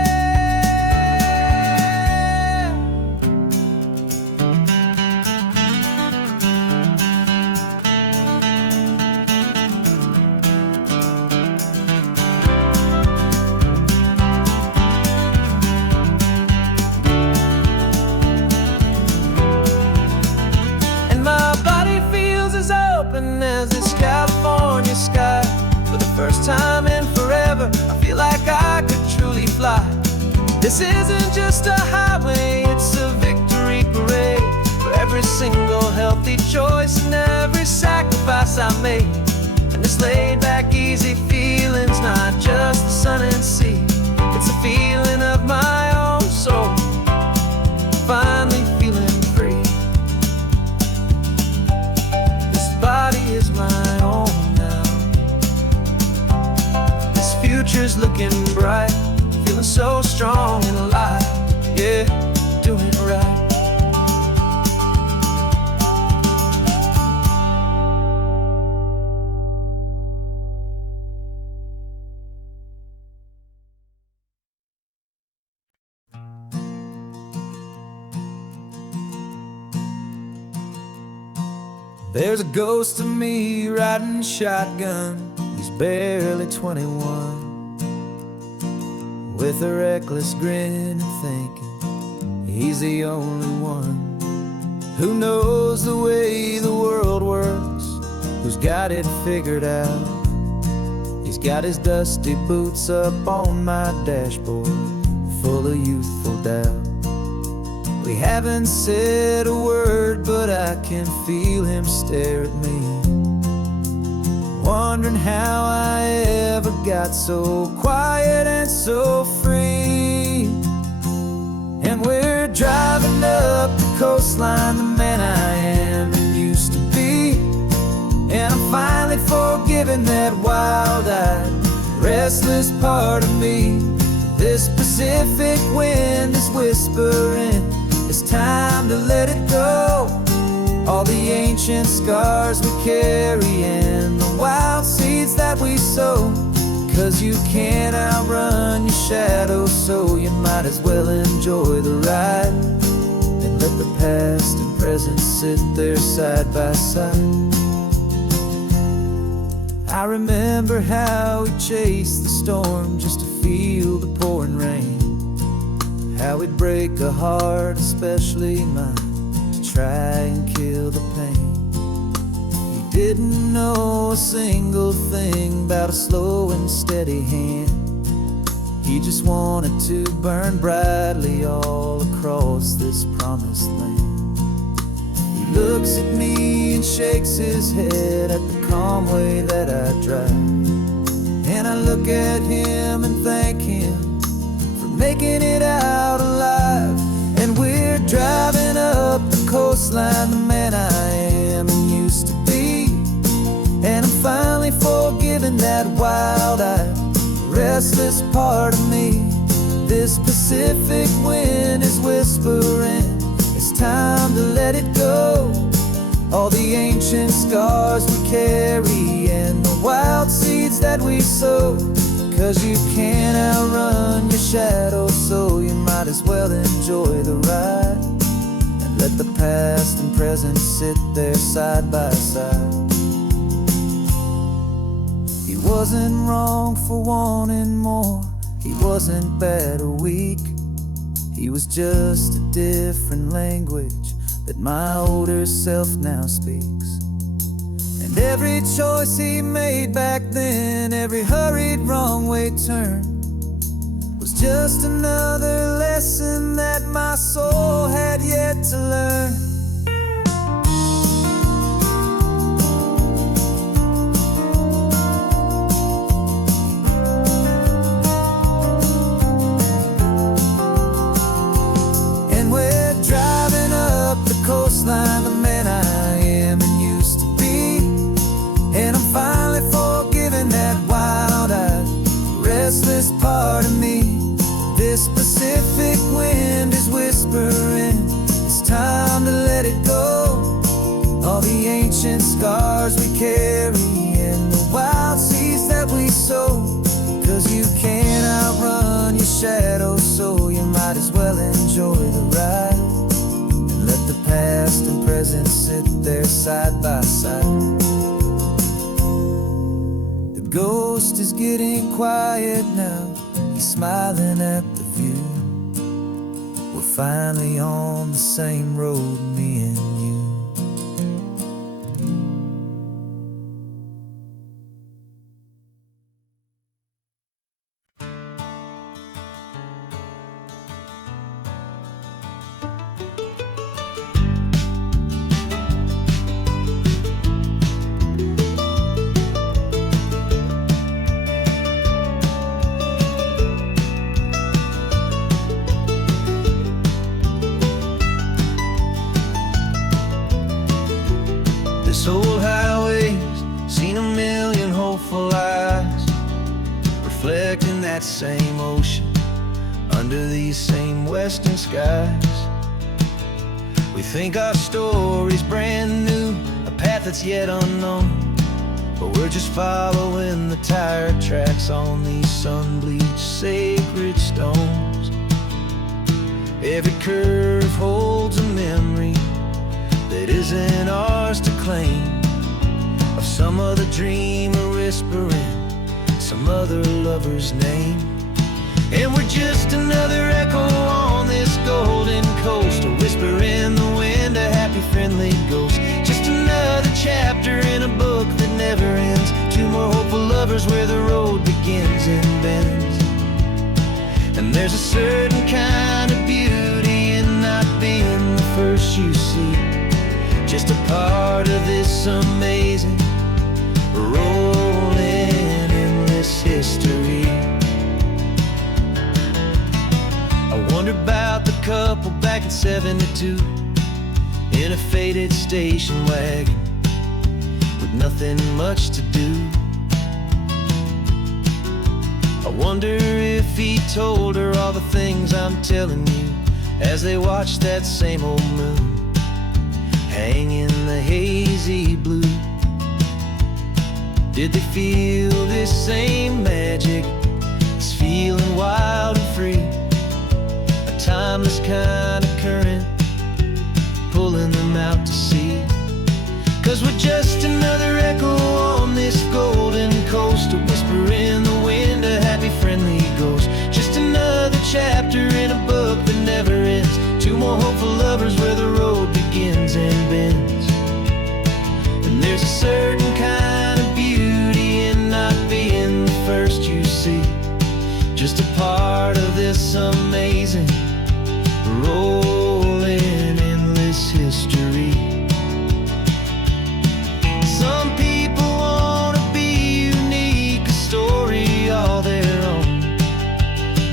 As this California sky, for the first time in forever, I feel like I could truly fly. This isn't just a highway, it's a victory parade for every single healthy choice and every sacrifice I made. And this laid-back, easy feeling's not just the sun and sea, it's a feeling of my own soul, finally feeling free. Body is my own now. This future's looking bright, feeling so strong and alive. Yeah, doing it right. There's a ghost of me riding shotgun. He's barely 21, with a reckless grin and thinking he's the only one who knows the way the world works, who's got it figured out. He's got his dusty boots up on my dashboard, full of youthful doubt. We haven't said a word, but I can feel him stare at me, wondering how I ever got so quiet and so free. And we're driving up the coastline, the man I am and used to be, and I'm finally forgiving that wild-eyed, restless part of me. This Pacific wind is whispering, it's time to let it go. All the ancient scars we carry and the wild seeds that we sow. 'Cause you can't outrun your shadow, so you might as well enjoy the ride and let the past and present sit there side by side. I remember how we chased the storm just to feel the pouring rain, how we'd break a heart, especially mine, to try and kill the pain. We didn't know a single thing about a slow and steady hand. He just wanted to burn brightly all across this promised land. He looks at me and shakes his head at the calm way that I drive, and I look at him and thank him for making it out alive. And we're driving up the coastline, the man I am and used to be, and I'm finally forgiving that wild-eyed, restless part of me. This Pacific wind is whispering, it's time to let it go. All the ancient scars we carry and the wild seeds that we sow. 'Cause you can't outrun your shadow, so you might as well enjoy the ride and Let the past and present sit there side by side. He wasn't wrong for wanting more. He wasn't bad or weak. He was just a different language that my older self now speaks. And every choice he made back then, every hurried wrong way turn, was just another lesson that my soul had yet to learn. Coastline, the man I am and used to be, and I'm finally forgiving that wild-eyed, restless part of me. This Pacific wind is whispering, it's time to let it go. All the ancient scars we carry and the wild seeds that we sow. 'Cause you can't outrun your shadow, so you might as well enjoy the ride. Let the past and present sit there side by side. The ghost is getting quiet now. He's smiling at the view. We're finally on the same road, me and you. This old highway's seen a million hopeful eyes, reflecting that same ocean under these same western skies. We think our story's brand new, a path that's yet unknown, but we're just following the tire tracks on these sun-bleached sacred stones. Every curve holds a memory that isn't ours to claim, of some other dreamer whispering some other lover's name. And we're just another echo on this golden coast, a whisper in the wind, a happy friendly ghost. Just another chapter in a book that never ends. Two more hopeful lovers where the road begins and bends. And there's a certain kind of beauty in not being the first you see, just a part of this amazing, rolling, endless history. I wonder about the couple back in '72 in a faded station wagon with nothing much to do. I wonder if he told her all the things I'm telling you as they watched that same old moon hang in the hazy blue. Did they feel this same magic, this feeling wild and free, a timeless kind of current pulling them out to sea? 'Cause we're just another echo on this golden coast, a whisper in the wind, a happy friendly ghost. Just another chapter in a book that never ends. Two more hopeful lovers where the road begins and bends. And there's a certain kind of beauty in not being the first you see, just a part of this amazing, rolling, endless history. Some people want to be unique, a story all their own,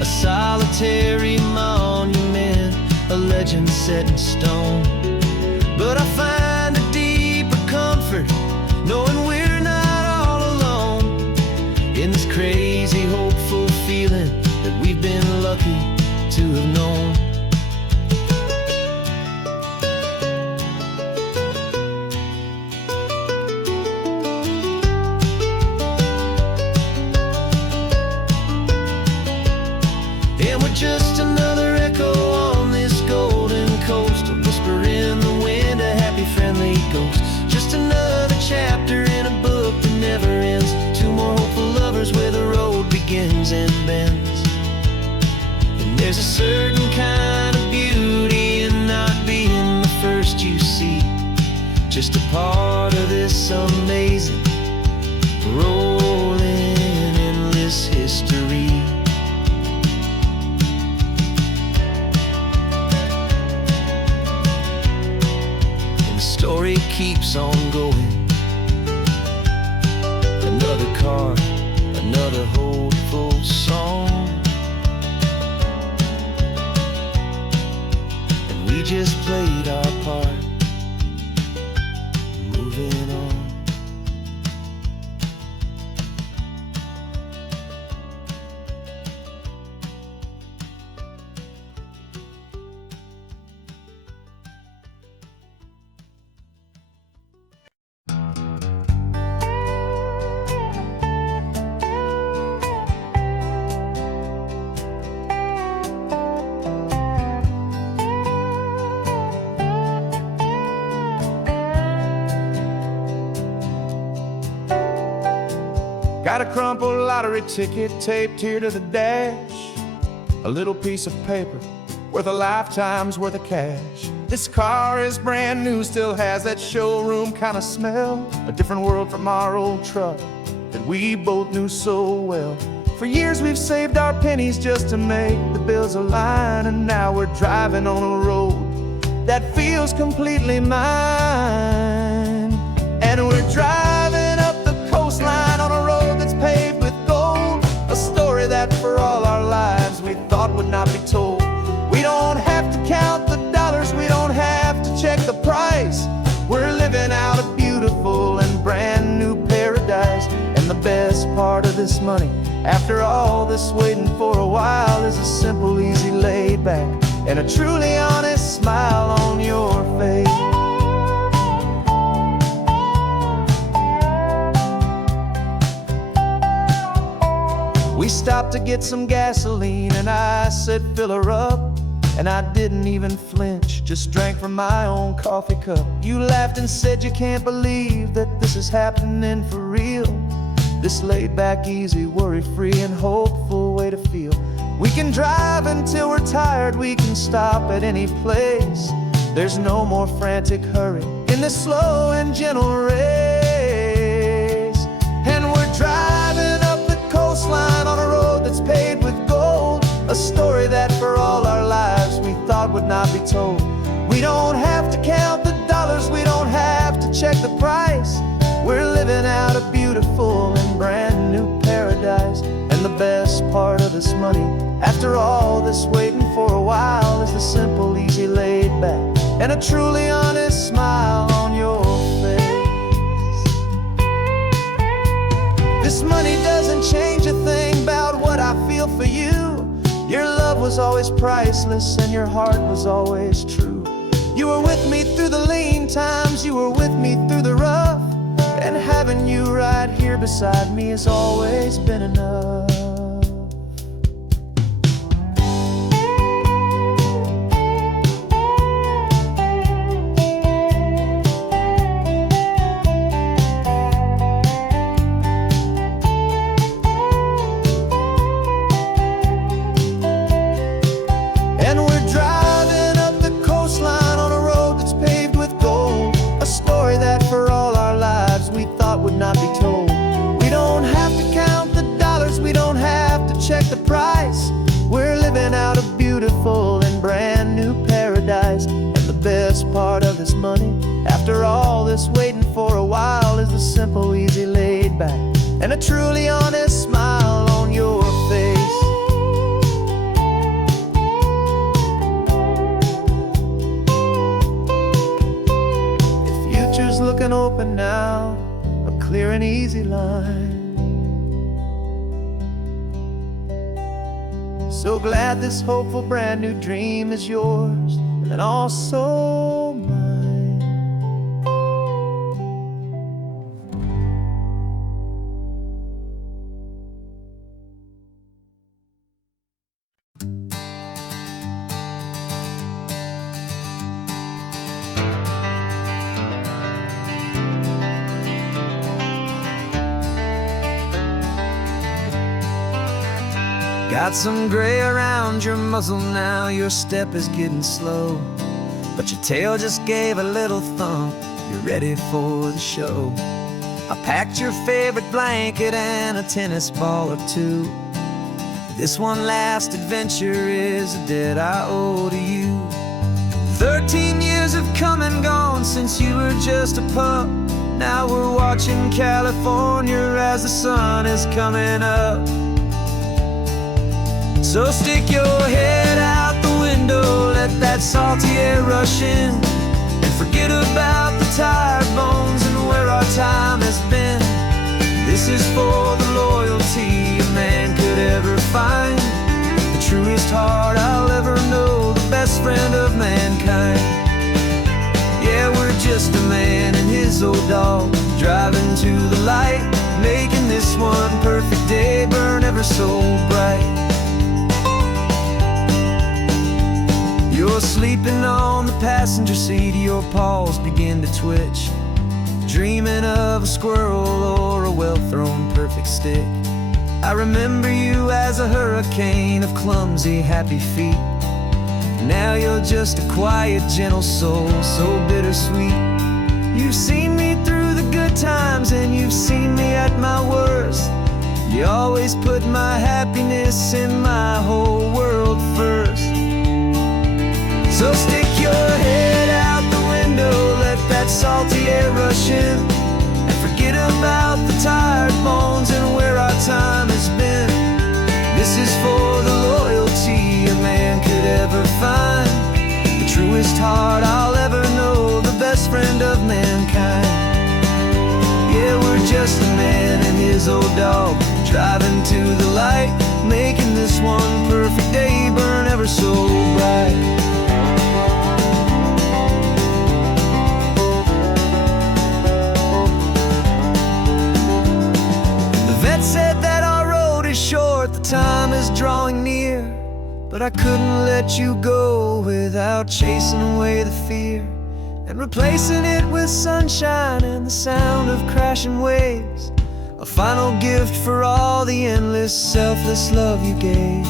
a solitary monument, a legend set in stone. But I find a deeper comfort knowing we're not all alone in this crazy, hopeful feeling that we've been lucky to have known. And we're just another echo on this golden coast, a whisper part of this amazing, rolling, endless history. And the story keeps on going. Another car, another hopeful song, and we just played our part, moving on. Got a crumpled lottery ticket taped here to the dash, a little piece of paper worth a lifetime's worth of cash. This car is brand new, still has that showroom kind of smell, a different world from our old truck that we both knew so well. For years we've saved our pennies just to make the bills align, and now we're driving on a road that feels completely mine. And we're driving up the coastline on a road that's paved with gold, a story that for all our lives we thought would not be told. We don't have to count the dollars, we don't have to check the price. We're living out a beautiful and brand new paradise. And the best part of this money, after all this waiting for a while, is a simple, easy, laid back, and a truly honest smile on your face. We stopped to get some gasoline, and I said, fill her up. And I didn't even flinch, just drank from my own coffee cup. You laughed and said you can't believe that this is happening for real. This laid back, easy, worry-free and hopeful way to feel. We can drive until we're tired, we can stop at any place. There's no more frantic hurry in this slow and gentle race. And we're driving up the coastline on a road that's paved with gold, a story that for all our lives we thought would not be told. We don't have to count the dollars, we don't have to check the price. We're living out a beautiful and brand new paradise. And the best part of this money, after all this waiting for a while, is the simple, easy, laid back, and a truly honest smile on your face. This money doesn't change a thing about what I feel for you. Your love was always priceless and your heart was always true. You were with me through the lean times, you were with me through the rough, and having you right here beside me has always been enough. And we're driving up the coastline on a road that's paved with gold, a story that for all our lives we thought would not be told. We don't have to count the dollars, we don't have to check the price. We're living out a beautiful and brand new paradise. And the best part of this money, after all this waiting for a while, is the simple, easy, laid back, and a truly honest smile on your face. Looking open now, a clear and easy line. So glad this hopeful brand new dream is yours, and also mine. Got some gray around your muzzle now, your step is getting slow, but your tail just gave a little thump you're ready for the show. I packed your favorite blanket and a tennis ball or two. This one last adventure is a debt I owe to you. 13 years have come and gone since you were just a pup. Now we're watching California as the sun is coming up. So stick your head out the window, let that salty air rush in, and forget about the tired bones and where our time has been. This is for the loyalty a man could ever find, the truest heart I'll ever know, the best friend of mankind. Yeah, we're just a man and his old dog, driving to the light, making this one perfect day burn ever so bright. You're sleeping on the passenger seat, your paws begin to twitch, dreaming of a squirrel or a well-thrown perfect stick. I remember you as a hurricane of clumsy, happy feet. Now you're just a quiet, gentle soul, so bittersweet. You've seen me through the good times and you've seen me at my worst. You always put my happiness and my whole world first. So stick your head out the window, let that salty air rush in, and forget about the tired bones and where our time has been. This is for the loyalty a man could ever find, the truest heart I'll ever know, the best friend of mankind. Yeah, we're just a man and his old dog, driving to the light, making this one perfect day burn ever so bright. Said that our road is short, the time is drawing near, but I couldn't let you go without chasing away the fear and replacing it with sunshine and the sound of crashing waves, a final gift for all the endless, selfless love you gave.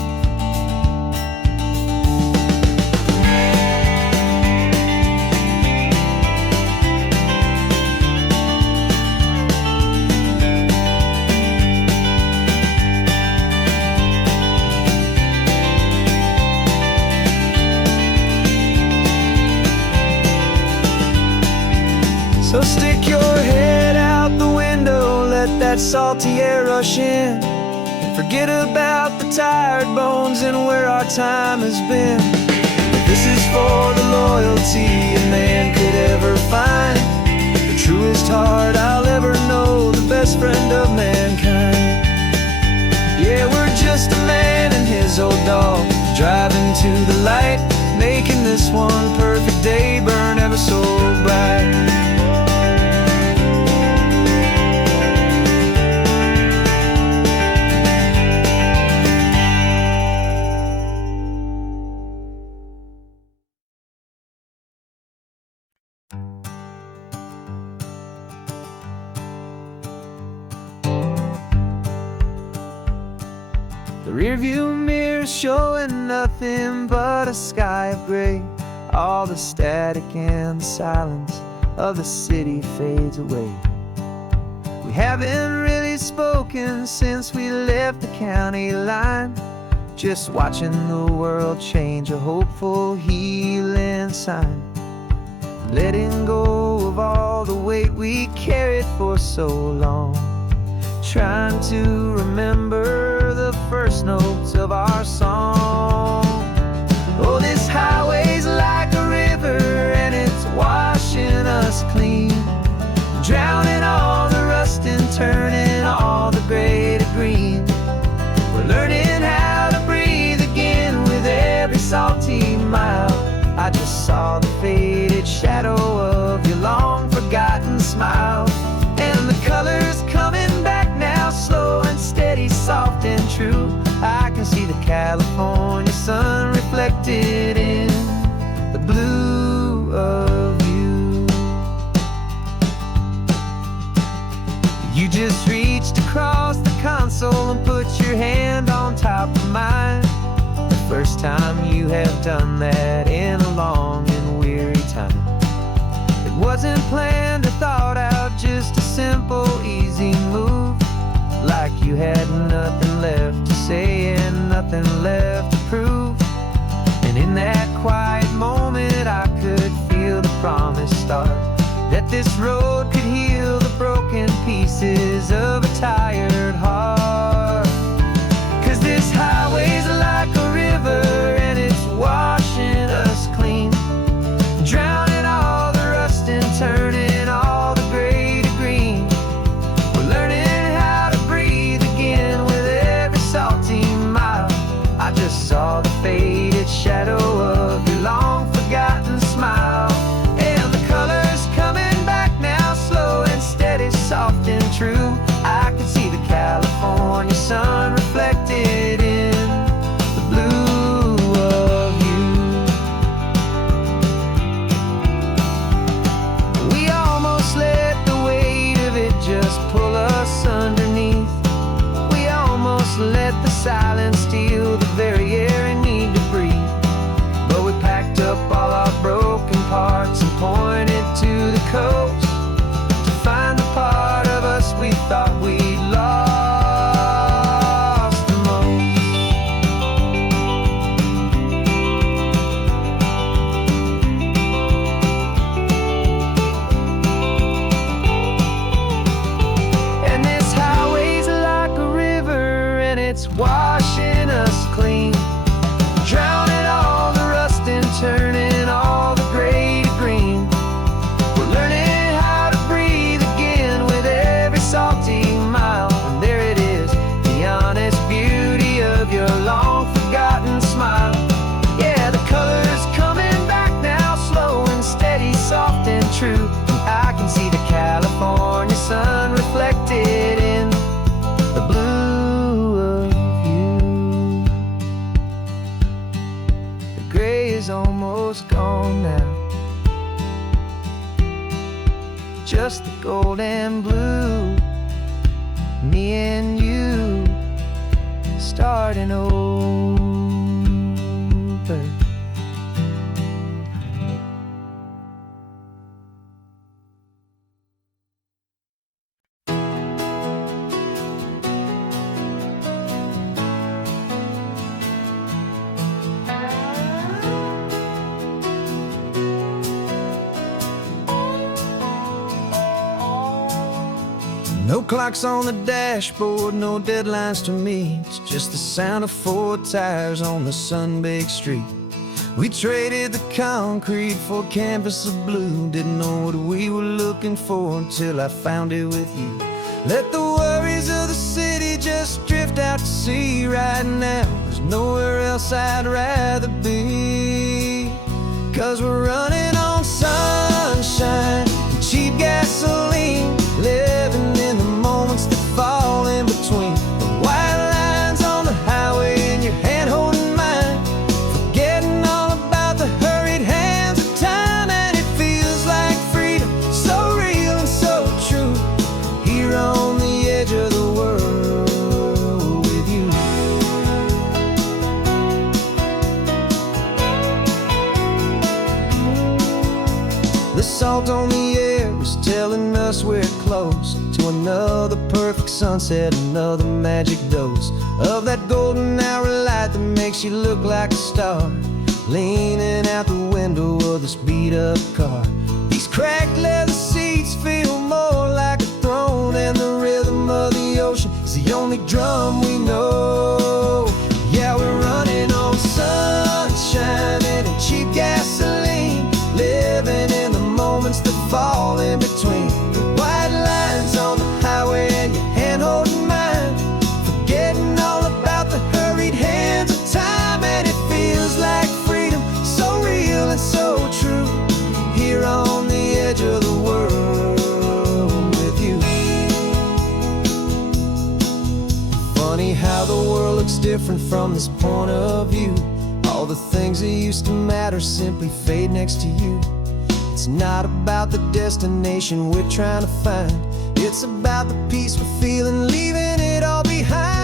So stick your head out the window, let that salty air rush in, and forget about the tired bones and where our time has been. This is for the loyalty a man could ever find, the truest heart I'll ever know, the best friend of mankind. Yeah, we're just a man and his old dog, driving to the light, making this one perfect day burn ever so bright. The rearview mirror's showing nothing but a sky of gray. All the static and the silence of the city fades away. We haven't really spoken since we left the county line, just watching the world change, a hopeful healing sign. Letting go of all the weight we carried for so long, trying to remember the first notes of our song. Oh, this highway's like a river and it's washing us clean, drowning all the rust and turning all the gray to green. We're learning how to breathe again with every salty mile. I just saw the faded shadow of your long forgotten smile, and the colors coming back now, slow and steady, soft and true. I can see the California sun reflected in the blue of you. You just reached across the console and put your hand on top of mine. The first time you have done that in a long and weary time. It Wasn't planned or thought out, just a simple, easy move. Like you had nothing left to say and nothing left to prove. And in that quiet moment I could feel the promise start, that this road could heal the broken pieces of a tired heart. 'Cause this highway's like a river and it's washing us clean, drowning all the rust and turning all the gray to green. We're learning how to breathe again with every salty mile. I just saw the faded shadow of your long forgotten smile. And the colors coming back now, slow and steady, soft and true. I could see the California sun reflected in the blue of you. We almost let the weight of it just pull us underneath. We almost let the silence steal the very air and need to breathe. But we packed up all our broken parts and pointed to the coast to find the part of us we thought we'd lost the most. And this highway's like a river and it's washing us clean, drowning all the rust and turning all the gray to green. We're learning how to breathe again with every salty mile. And there it is, the honest beauty of your long forgotten smile. Yeah, the colors coming back now, slow and steady, soft and true. I can see the California sun reflected in the blue of you. The gray is almost gone now, just the gold and blue. Me and you starting over. No clocks on the dashboard, no deadlines to meet. It's just the sound of 4 tires on the sun-baked street. We traded the concrete for a canvas of blue. Didn't know what we were looking for until I found it with you. Let the worries of the city just drift out to sea right now. There's nowhere else I'd rather be. 'Cause we're running on sunshine and cheap gasoline, living in the moments that fall in between. The white lines on the highway and your hand holding mine, forgetting all about the hurried hands of time. And it feels like freedom, so real and so true, here on the edge of the world with you. The salt on the air is telling us we're close to another perfect sunset, another magic dose of that golden hour light that makes you look like a star, leaning out the window of this beat-up car. These cracked leather seats feel more like a throne, and the rhythm of the ocean is the only drum we know. Yeah, we're running on sunshine and cheap gasoline, living in the moments that fall in between. The white lines on the highway and your hand holding mine, forgetting all about the hurried hands of time. And it feels like freedom, so real and so true, here on the edge of the world with you. Funny how the world looks different from this point of view. All the things that used to matter simply fade next to you. It's not about the destination we're trying to find, it's about the peace we're feeling, leaving it all behind.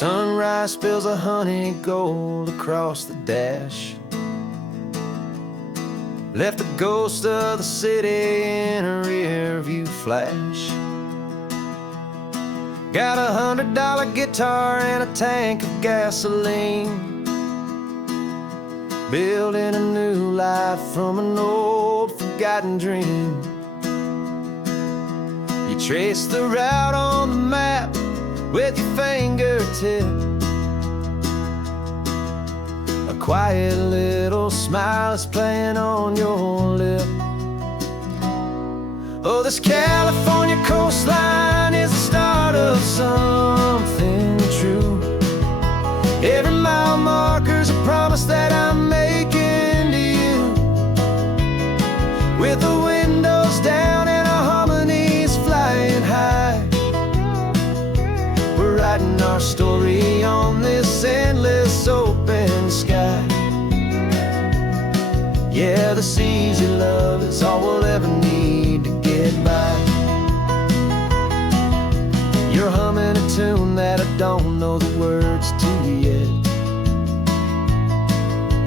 Sunrise spills a honey gold across the dash, left the ghost of the city in a rear view flash. Got a $100 guitar and a tank of gasoline, building a new life from an old forgotten dream. You trace the route on the map with your fingertip, a quiet little smile is playing on your lip. Oh, this California coastline is the start of something true. Every mile marker's a promise that I'm making to you. With the windows down and our harmonies flying high, we're writing our story on this endless open sky. Yeah, this easy love is all we'll ever need to get by. You're humming a tune that I don't know the words to yet.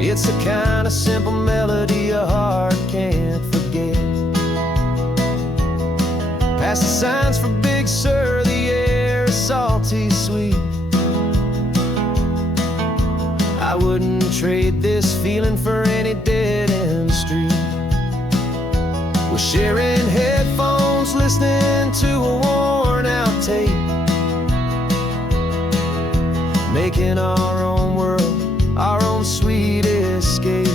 It's the kind of simple melody a heart can't forget. Past the signs for Big Sur, the air is salty sweet. I wouldn't trade this feeling for any dead-end street. We're sharing headphones, listening to a worn-out tape, making our own world, our own sweet escape.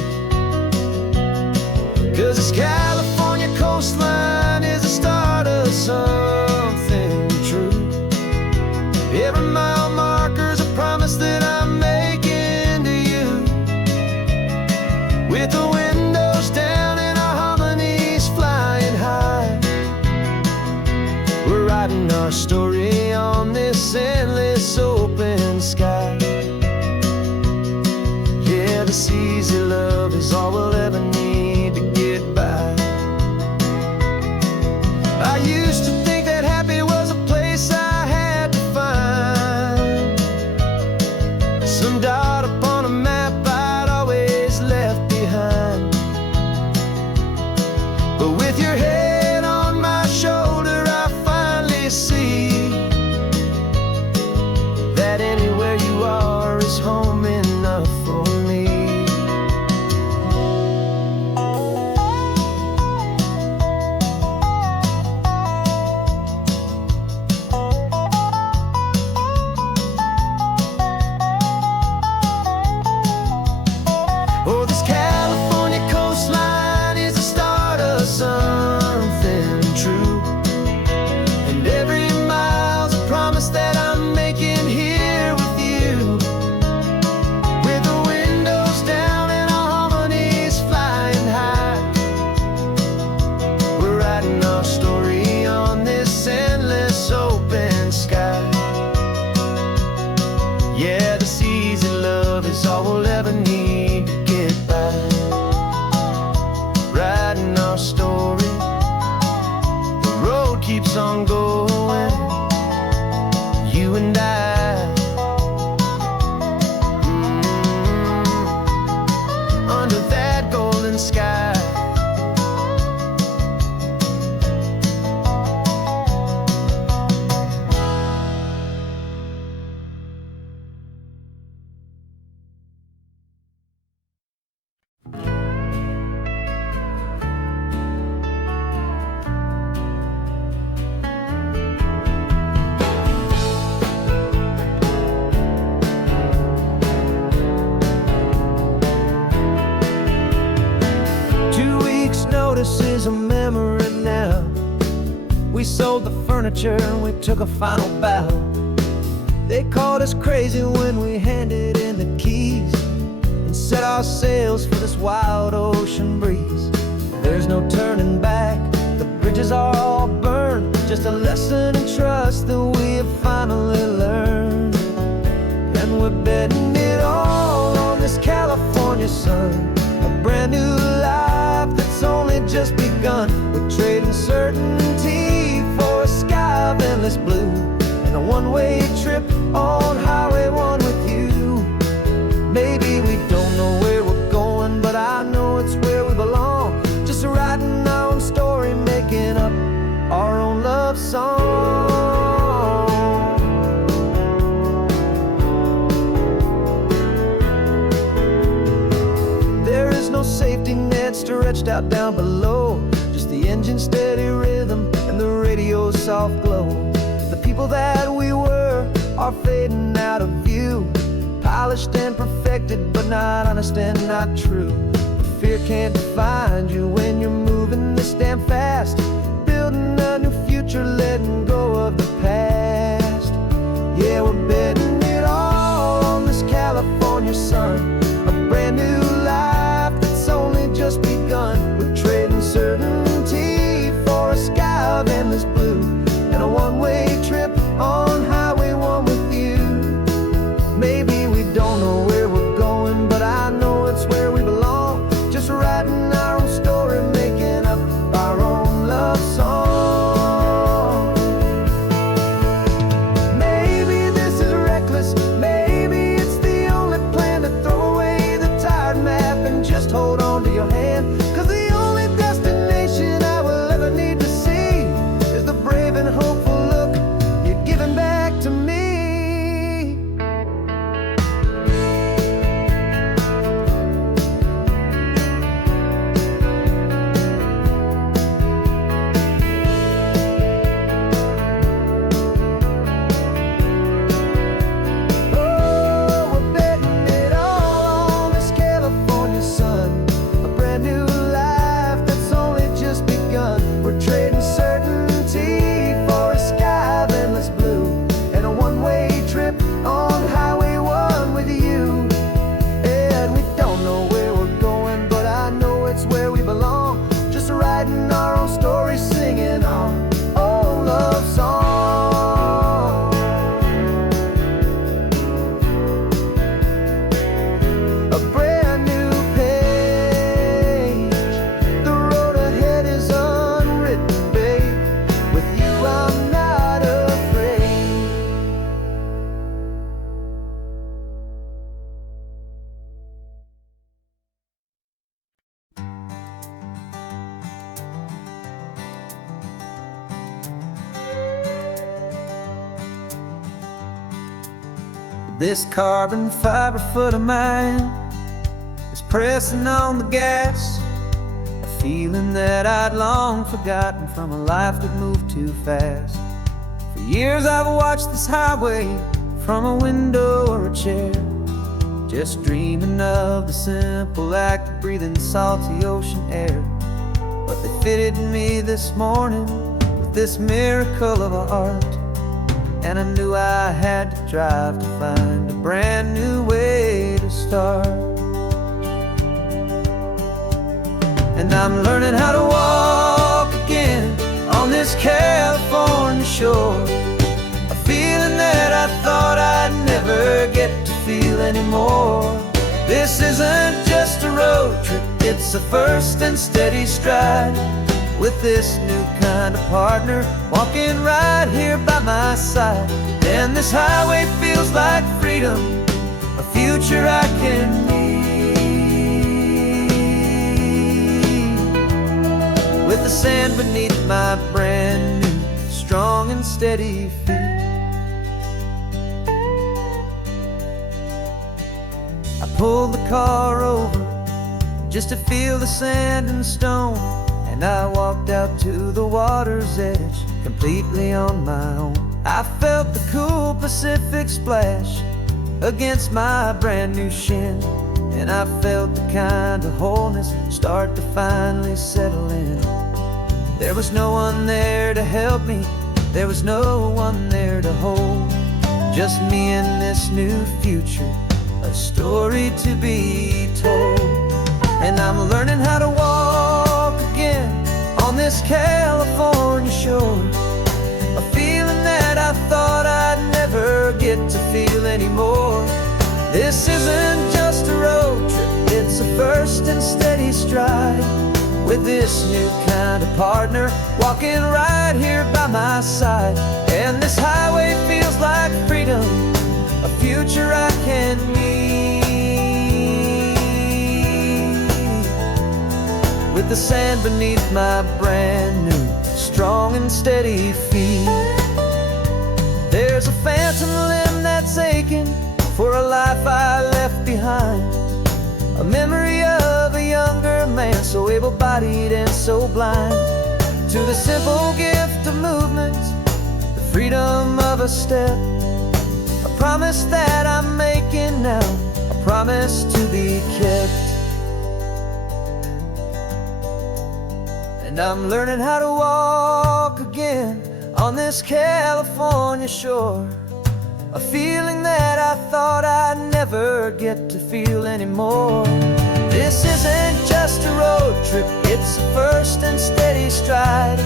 'Cause this California coastline is the start of something true. Every mile marker's a promise that I'm making to you. With the windows down and our harmonies flying high, we're writing our story on this endless open sky. Yeah, this easy love is all we'll ever need to get by. I used to think that happy was a place I had to find, some dot upon a map I'd always left behind. But with your head on my shoulder, I finally see that anywhere you are is home enough for me. Oh, this California coastline is the start of something true. And every mile's a promise that I'm making here with you. With the windows down and our harmonies flying high, we're writing our story on this endless open sky. Yeah, this easy love is all we'll ever need to get by. Writing our story, the road keeps on going, you and I. Under that golden sky. Notice is a memory now. We sold the furniture and we took a final bow. They called us crazy when we handed in the keys and set our sails for this wild ocean breeze. There's no turning back, the bridges are all burned. Just a lesson in trust that we have finally learned. And we're betting it all on this California sun, a brand new life that's only just begun. We're trading certainty for a sky of endless blue and a one-way trip on Highway 1 with you. Maybe we don't know where we're going, but I know it's where we belong. Just writing our own story, making up our own love song. There is no safety net stretched out down below, just the engine's steady rhythm and the radio's soft glow. The people that we were are fading out of view, polished and perfected, but not honest and not true. Fear can't define you when you're moving this damn fast, building a new future, letting go of the past. Yeah, we're betting it all on this California sun, a brand new life that's only just begun. We're trading certainty for a sky of endless blue, and a one-way trip on Highway 1 with you. Maybe we don't know where we're going, but I know it's where we belong. Just writing our own story, making up our own love song. Maybe this is reckless, maybe it's the only plan to throw away the tired map and just hold on to your hand. 'Cause the only destination I will ever need to see is the brave and hopeful look you're giving back to me. This carbon fiber foot of mine is pressing on the gas, a feeling that I'd long forgotten from a life that moved too fast. For years I've watched this highway from a window or a chair, just dreaming of the simple act of breathing salty ocean air. But they fitted me this morning with this miracle of art, and I knew I had to drive to find a brand new way to start. And I'm learning how to walk again on this California shore, a feeling that I thought I'd never get to feel anymore. This isn't just a road trip, it's a first and steady stride, with this new kind of partner walking right here by my side. And this highway feels like freedom, a future I can need, with the sand beneath my brand new strong and steady feet. I pulled the car over just to feel the sand and stone, and I walked out to the water's edge completely on my own. I felt the cool Pacific splash against my brand new shin, and I felt the kind of wholeness start to finally settle in. There was no one there to help me, there was no one there to hold, just me and this new future, a story to be told. And I'm learning how to walk again on this California shore, a feeling that I thought I'd never get to feel anymore. This isn't just a road trip, it's a first and steady stride, with this new kind of partner walking right here by my side. And this highway feels like freedom, future I can meet, with the sand beneath my brand new, strong and steady feet. There's a phantom limb that's aching for a life I left behind, a memory of a younger man, so able-bodied and so blind, to the simple gift of movement, the freedom of a step, a promise that I'm making now, a promise to be kept. And I'm learning how to walk again on this California shore, a feeling that I thought I'd never get to feel anymore. This isn't just a road trip, it's a first and steady stride,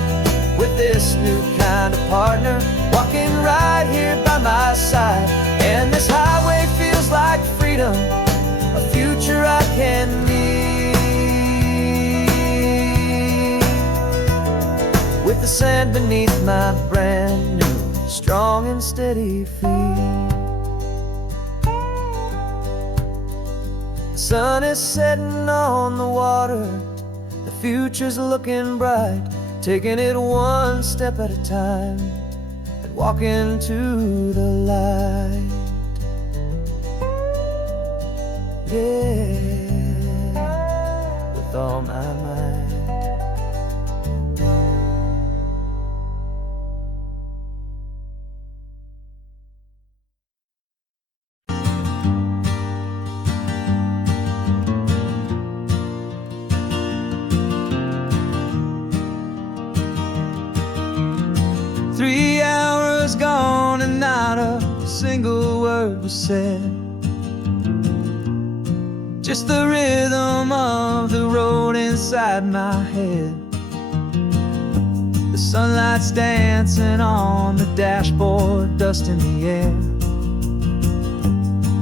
with this new kind of partner walking right here by my side. And this highway feels like freedom, a future I can meet, with the sand beneath my brand new, strong and steady feet. The sun is setting on the water, the future's looking bright, taking it one step at a time and walking to the light. Yeah, with all my might. 3 hours gone and not a single word was said, just the rhythm of the road inside my head. The sunlight's dancing on the dashboard, dust in the air.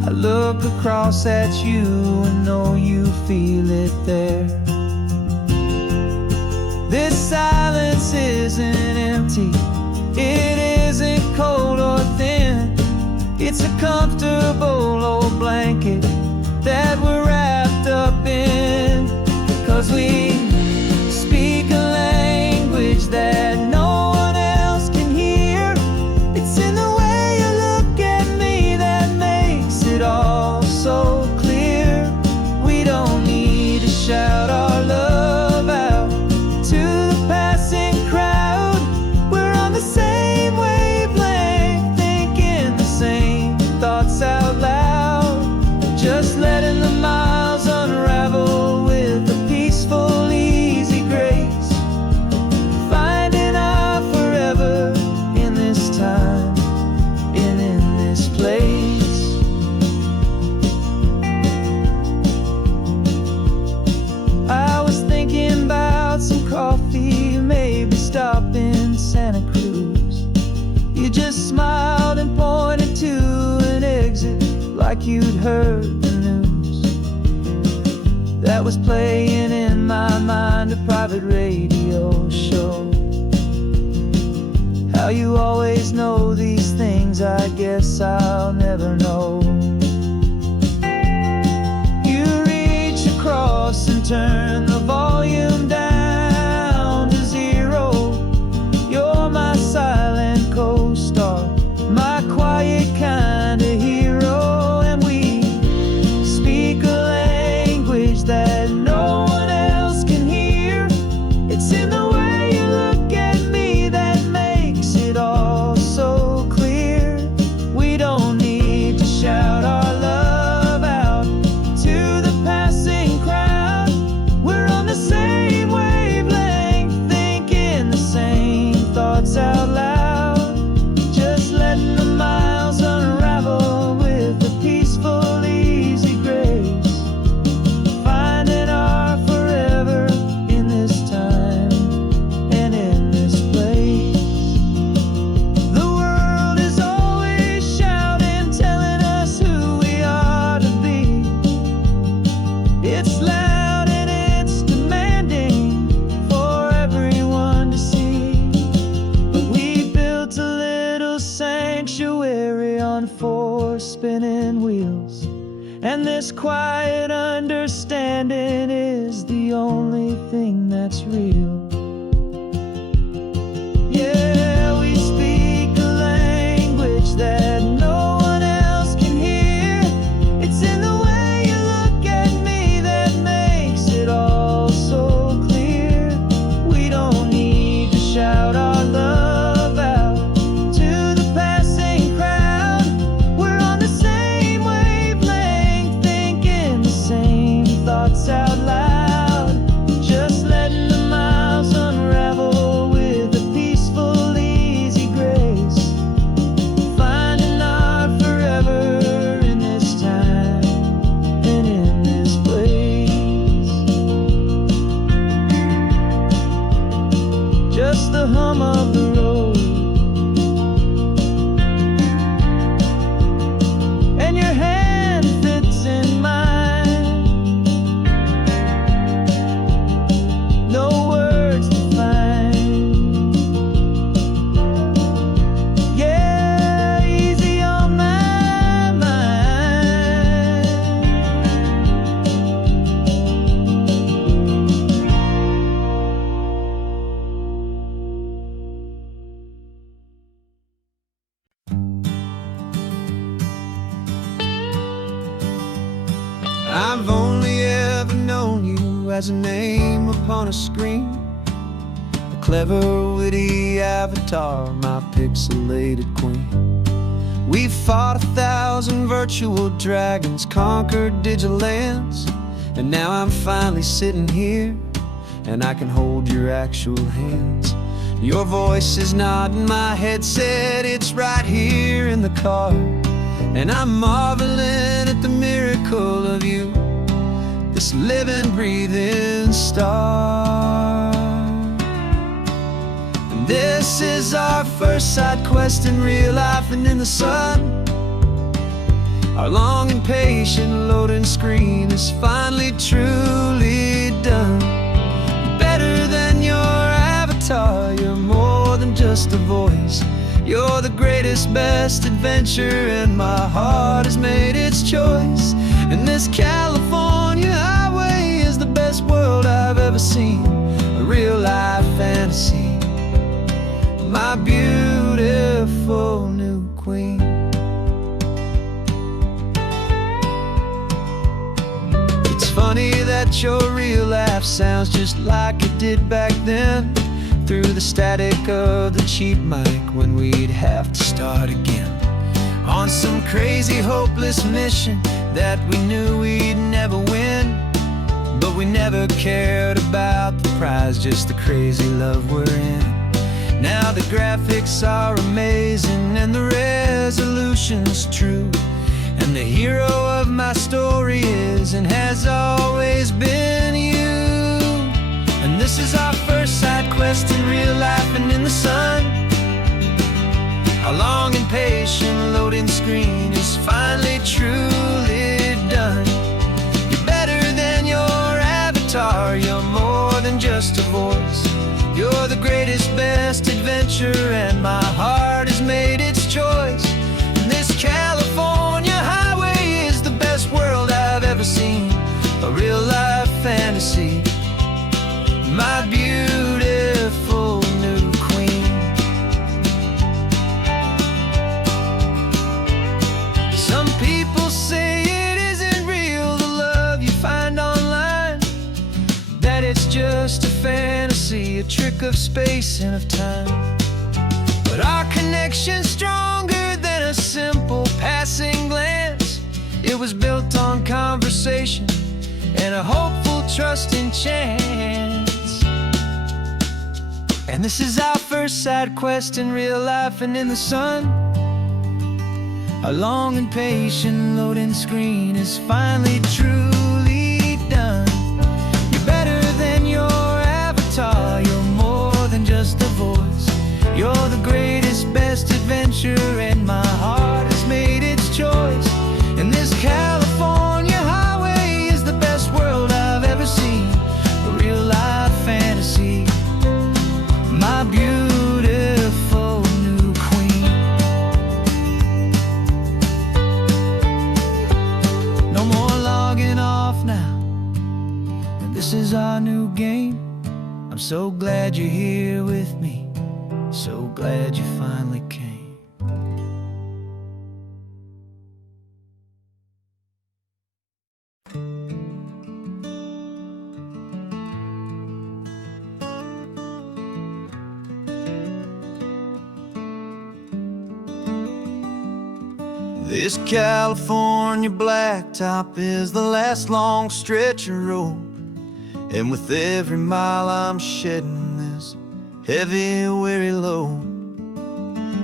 I look across at you and know you feel it there. This silence isn't empty, it isn't cold or thin. It's a comfortable old blanket that we're wrapped up in, 'cause we speak a language that no one else can hear. It's in the way you look at me that makes it all so clear. We don't need to shout our love out to the passing crowd. We're on the same wavelength, thinking the same thoughts out loud, just letting the miles unravel with a peaceful, easy grace, finding our forever in this time and in this place. I was thinking about some coffee, maybe stop in Santa Cruz. You just smiled and pointed to an exit like you'd heard the news. That was playing in my mind, a private radio show. How you always know these things, I guess I'll never know. You reach across and turn the volume down to 0. You're my silent co-star, my quiet kind of hero. And we speak a language that no one else can hear. It's in the way you look at me that makes it all so clear. We don't need to shout this quiet understanding is the only thing that's real. Yeah, we speak a language that no one else can hear. It's in the way you look at me that makes it all so clear. We don't need to shout our love out to the passing crowd. We're on the same wavelength, thinking the same thoughts out loud. Just letting the miles unravel with a peaceful, easy grace. Finding our forever in this time and in this place. Just the hum of the road and your hand fits in mine. No words to find. Yeah, easy on my mind. I've only ever known you as a name upon a screen, a clever, witty avatar, my pixelated queen. We've fought 1,000 virtual dragons, conquered digital lands, and now I'm finally sitting here, and I can hold your actual hands. Your voice is not in my headset, it's right here in the car, and I'm marveling at the miracle of you, this living, breathing star. And this is our first side quest in real life and in the sun. Our long and patient loading screen is finally truly done. Better than your avatar, you're more than just a voice. You're the greatest, best adventure, and my heart has made its choice. And this California highway is the best world I've ever seen, a real-life fantasy, my beautiful new queen. It's funny that your real life sounds just like it did back then, through the static of the cheap mic when we'd have to start again, on some crazy, hopeless mission that we knew we'd never win. But we never cared about the prize, just the crazy love we're in. Now the graphics are amazing and the resolution's true, and the hero of my story is and has always been you. And this is our first side quest in real life and in the sun. Our long and patient loading screen is finally truly done. You're better than your avatar, you're more than just a voice. You're the greatest, best adventure, and my heart has made its choice. And this California highway is the best world I've ever seen, a real-life fantasy, my beautiful new queen. Some people say it isn't real, the love you find online, that it's just a fantasy, a trick of space and of time. But our connection's stronger than a simple passing glance. It was built on conversation and a hopeful, trusting chance. And this is our first side quest in real life and in the sun. Our long and patient loading screen is finally truly done. You're better than your avatar, you're more than just a voice. You're the greatest, best adventure, and my heart has made its choice. And this California highway is the best world I've ever seen, a real-life fantasy, my beautiful new queen. No more long life now, and this is our new game. I'm so glad you're here with me, so glad you finally came. This California blacktop is the last long stretch of road, and with every mile I'm shedding this heavy, weary load.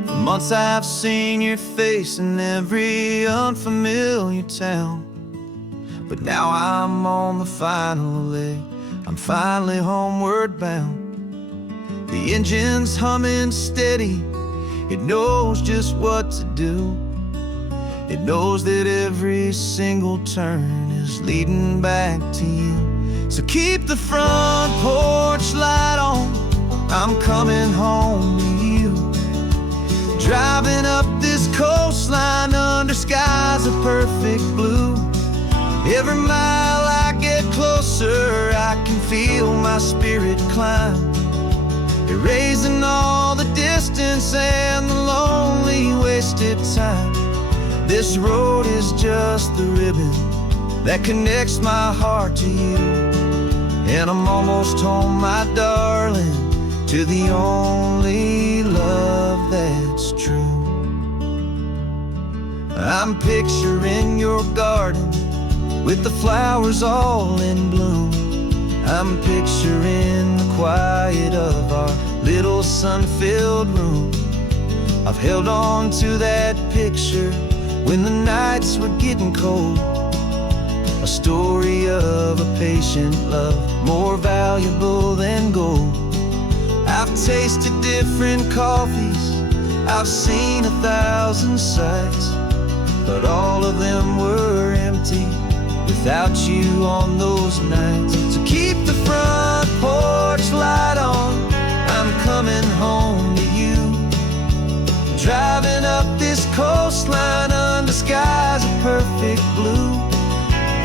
For months I've seen your face in every unfamiliar town, but now I'm on the final leg, I'm finally homeward bound. The engine's humming steady, it knows just what to do. It knows that every single turn is leading back to you. So keep the front porch light on, I'm coming home to you. Driving up this coastline under skies of perfect blue. Every mile I get closer, I can feel my spirit climb, erasing all the distance and the lonely wasted time. This road is just the ribbon that connects my heart to you, and I'm almost home, my darling, to the only love that's true. I'm picturing your garden with the flowers all in bloom. I'm picturing the quiet of our little sun-filled room. I've held on to that picture when the nights were getting cold, a story of a patient love, more valuable than gold. I've tasted different coffees, I've seen 1,000 sights, but all of them were empty without you on those nights. So keep the front porch light on, I'm coming home to you. Driving up this coastline under skies of perfect blue.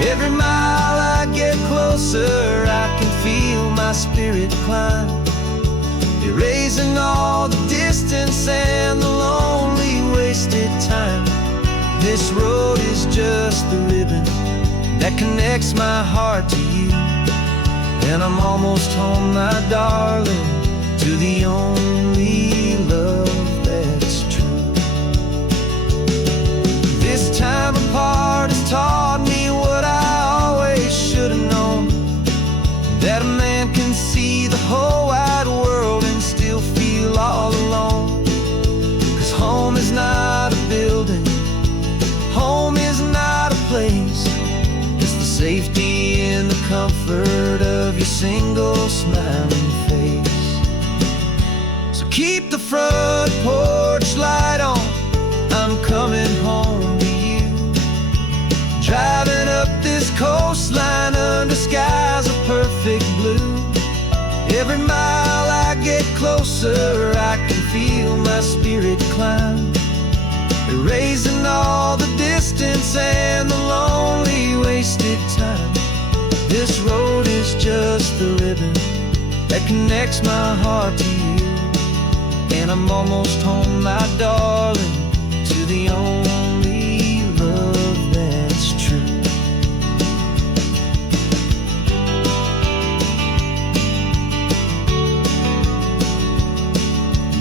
Every mile I get closer, I can feel my spirit climb, erasing all the distance and the lonely wasted time. This road is just the ribbon that connects my heart to you, and I'm almost home, my darling, to the only love that's true. This time apart has taught me what I always should have known, that a man can see the whole wide world and still feel all alone. 'Cause home is not a building, home is not a place, it's the safety and the comfort of your single smiling face. So keep the front porch light on, I'm coming home to you. Driving up this coastline under skies of perfect blue. Every mile I get closer, I can feel my spirit climb, erasing all the distance and the lonely wasted time. This road is just the ribbon that connects my heart to you, and I'm almost home, my darling, to the only love that's true.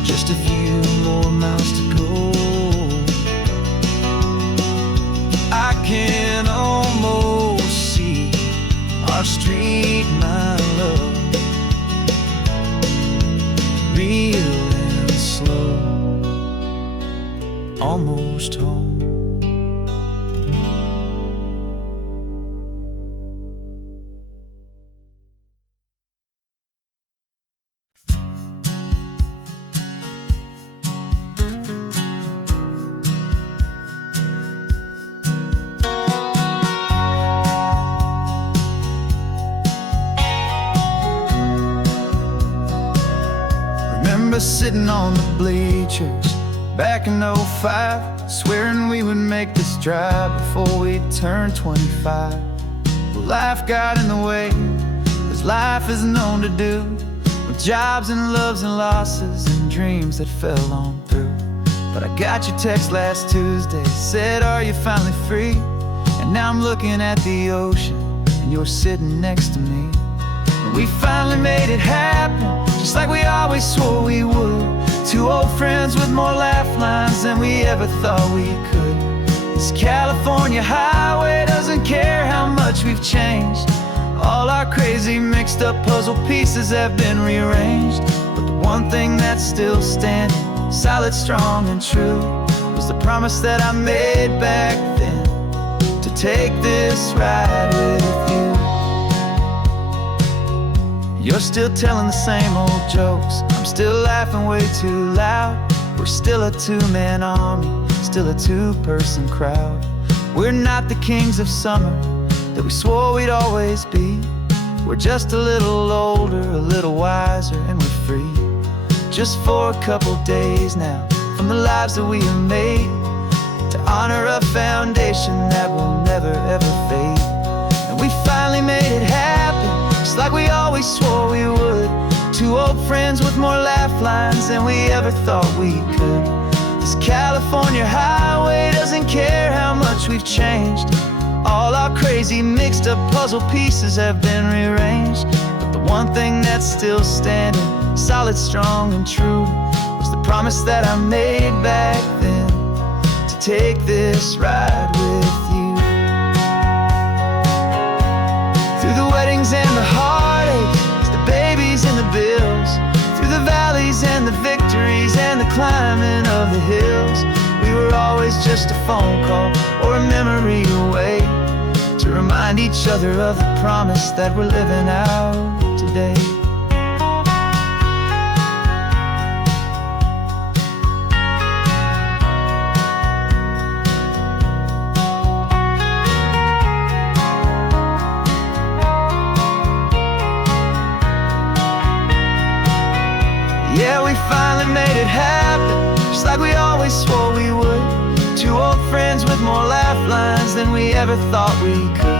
Just a few more miles to go, I can almost see our street, my love, real and slow, almost home. Remember sitting on the bleachers back in '05, swearing we would make this drive before we turned 25. Well, life got in the way, as life is known to do, with jobs and loves and losses and dreams that fell on through. But I got your text last Tuesday, said, are you finally free? And now I'm looking at the ocean, and you're sitting next to me. And we finally made it happen, just like we always swore we would. Two old friends with more laugh lines than we ever thought we could. This California highway doesn't care how much we've changed. All our crazy mixed up puzzle pieces have been rearranged. But the one thing that's still standing, solid, strong, and true, was the promise that I made back then, to take this ride with you. You're still telling the same old jokes, I'm still laughing way too loud. We're still a two-man army, still a two-person crowd. We're not the kings of summer that we swore we'd always be. We're just a little older, a little wiser, and we're free. Just for a couple days now, from the lives that we have made, to honor a foundation that will never ever fade. And we finally made it happen, just like we always swore we would. Two old friends with more laugh lines than we ever thought we could. This California highway doesn't care how much we've changed. All our crazy mixed up puzzle pieces have been rearranged. But the one thing that's still standing, solid, strong, and true, was the promise that I made back then, to take this ride with you. Through the weddings and the heartaches, the babies and the bills, through the valleys and the victories and the climbing of the hills, we were always just a phone call or a memory away, to remind each other of the promise that we're living out today. Yeah, we finally made it happen, just like we always swore we would. Two old friends with more laugh lines than we ever thought we could.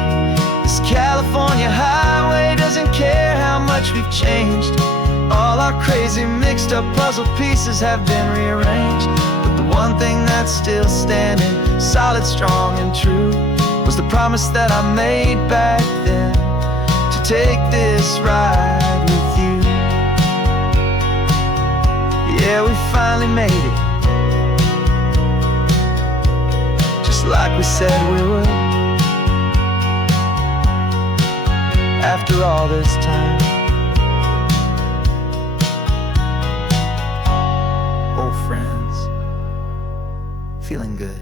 This California highway doesn't care how much we've changed. All our crazy mixed up puzzle pieces have been rearranged. But the one thing that's still standing, solid, strong, and true, was the promise that I made back then, to take this ride with you. Yeah, we finally made it, just like we said we would. After all this time, old friends, feeling good.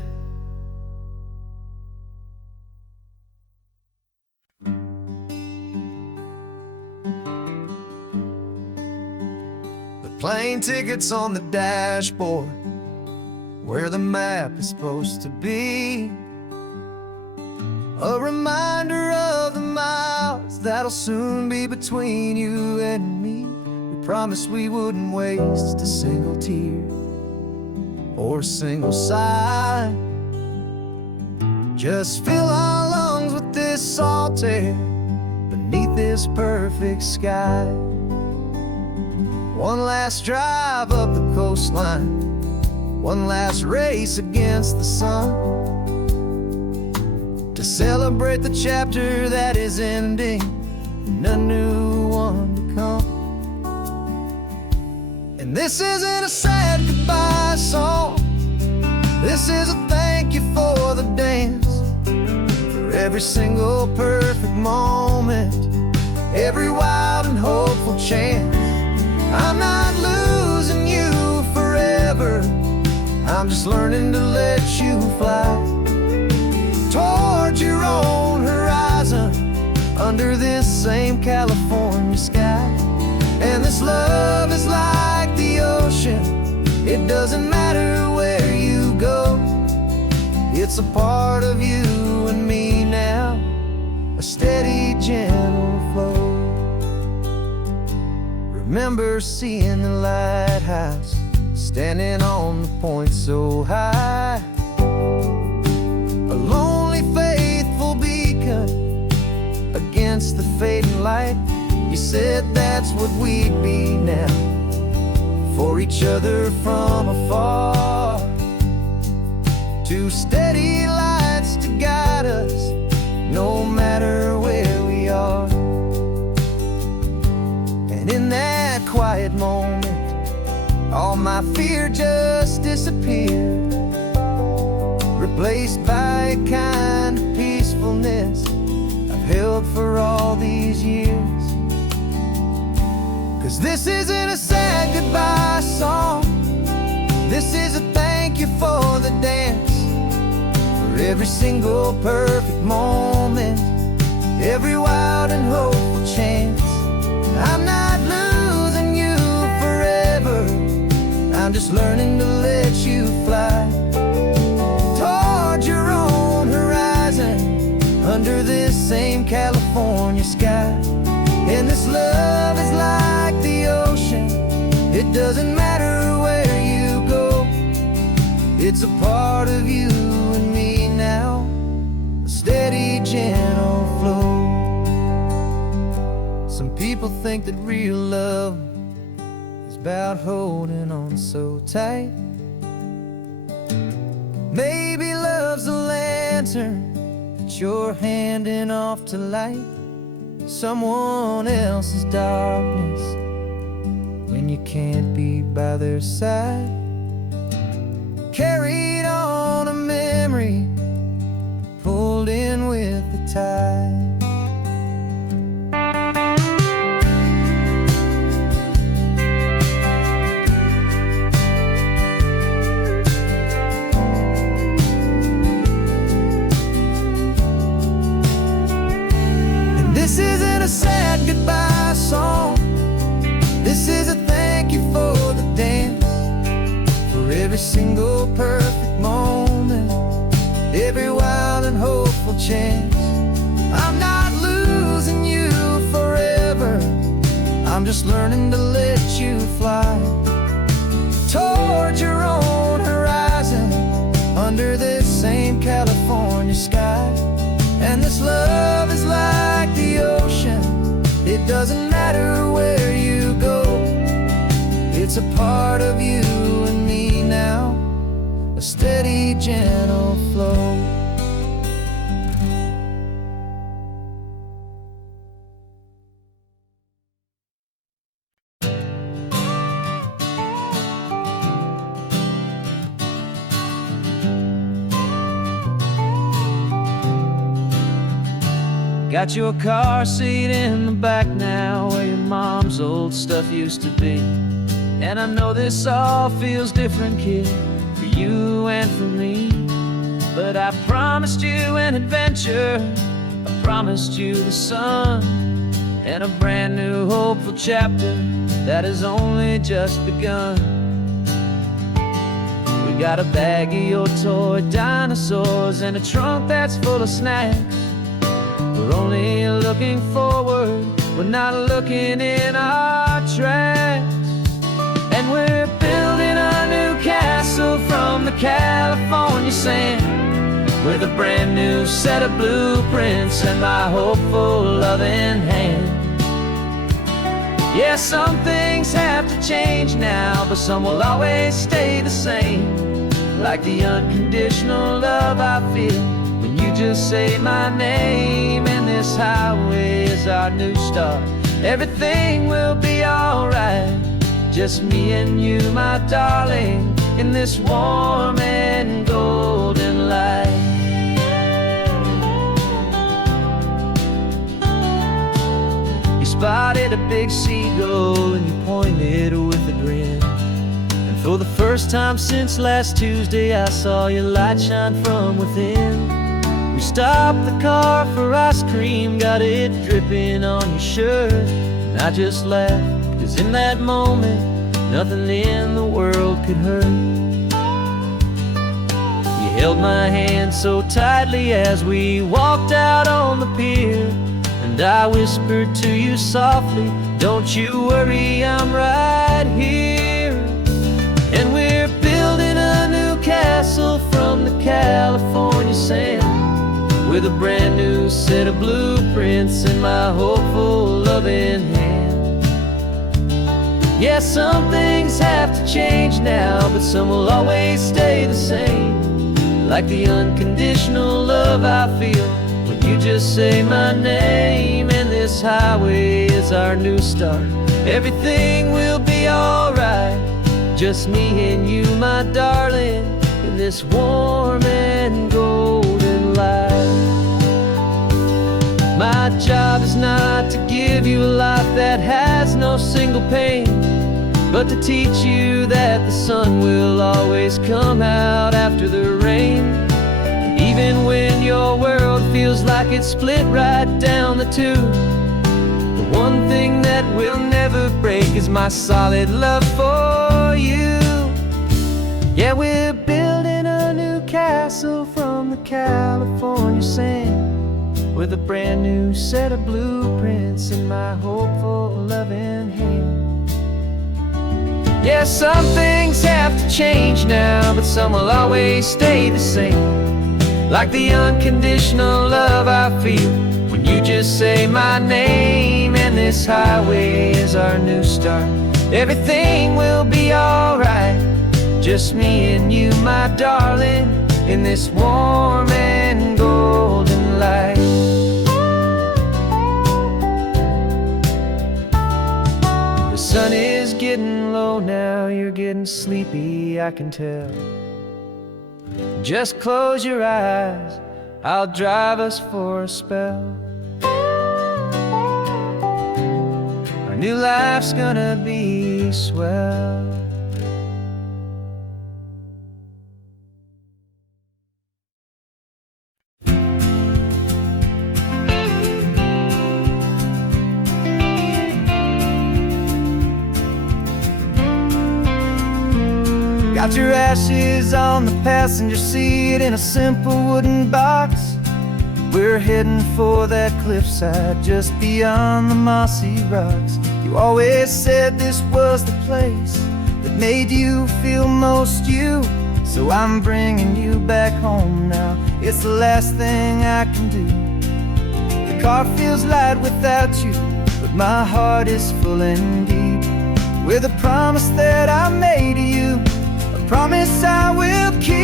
Plane tickets on the dashboard, where the map is supposed to be. A reminder of the miles that'll soon be between you and me. We promised we wouldn't waste a single tear or a single sigh. Just fill our lungs with this salt air beneath this perfect sky. One last drive up the coastline, one last race against the sun, to celebrate the chapter that is ending and a new one to come. And this isn't a sad goodbye song, this is a thank you for the dance, for every single perfect moment, every wild and hopeful chance. I'm not losing you forever, I'm just learning to let you fly toward your own horizon, under this same California sky. And this love is like the ocean, it doesn't matter where you go, it's a part of you and me now, a steady, gentle flow. Remember seeing the lighthouse, standing on the point so high, a lonely, faithful beacon against the fading light. You said that's what we'd be now, for each other from afar. Two steady lights to guide us, no matter where we are. And in that quiet moment, all my fear just disappeared, replaced by a kind of peacefulness I've held for all these years. 'Cause this isn't a sad goodbye song, this is a thank you for the dance, for every single perfect moment, every wild and hopeful chance. I'm not losing you forever, I'm just learning to let you fly toward your own horizon, under this same California sky. And this love is like the ocean, it doesn't matter where you go, it's a part of you and me now, a steady, gentle flow. Some people think that real love is about holding on so tight. Maybe love's a lantern that you're handing off to light someone else's darkness when you can't be by their side. Carried on a memory, pulled in with the tide. This isn't a sad goodbye song, this is a thank you for the dance, for every single perfect moment, every wild and hopeful chance. I'm not losing you forever, I'm just learning to let you fly toward your own horizon, under this same California sky. And this love is like the ocean, it doesn't matter where you go, it's a part of you and me now, a steady, gentle flow. Got your car seat in the back now, where your mom's old stuff used to be. And I know this all feels different, kid, for you and for me. But I promised you an adventure, I promised you the sun, and a brand new hopeful chapter that has only just begun. We got a bag of your toy dinosaurs and a trunk that's full of snacks. We're only looking forward, we're not looking in our tracks. And we're building a new castle from the California sand, with a brand new set of blueprints and my hopeful loving hand. Yeah, some things have to change now, but some will always stay the same, like the unconditional love I feel when you just say my name. And this highway is our new start, everything will be alright, just me and you, my darling, in this warm and golden light. You spotted a big seagull and you pointed with a grin, and for the first time since last Tuesday I saw your light shine from within. We stopped the car for ice cream, got it dripping on your shirt, and I just laughed, 'cause in that moment nothing in the world could hurt. You held my hand so tightly as we walked out on the pier, and I whispered to you softly, don't you worry, I'm right here. And we're building a new castle from the California sand, with a brand new set of blueprints in my hopeful, loving hand. Yeah, some things have to change now, but some will always stay the same. Like the unconditional love I feel when you just say my name. And this highway is our new start. Everything will be alright, just me and you, my darling, in this warm and golden life. My job is not to give you a life that has no single pain, but to teach you that the sun will always come out after the rain. And even when your world feels like it's split right down the tube, the one thing that will never break is my solid love for you. Yeah, we're building a new castle from the California sand, with a brand new set of blueprints in my hopeful, loving hand. Yeah, some things have to change now, but some will always stay the same. Like the unconditional love I feel when you just say my name. And this highway is our new start. Everything will be alright, just me and you, my darling, in this warm and golden light. The sun is getting low now, you're getting sleepy, I can tell. Just close your eyes, I'll drive us for a spell. Our new life's gonna be swell. Got your ashes on the passenger seat in a simple wooden box. We're heading for that cliffside just beyond the mossy rocks. You always said this was the place that made you feel most you, so I'm bringing you back home now. It's the last thing I can do. The car feels light without you, but my heart is full and deep with a promise that I made to you, a promise I will keep.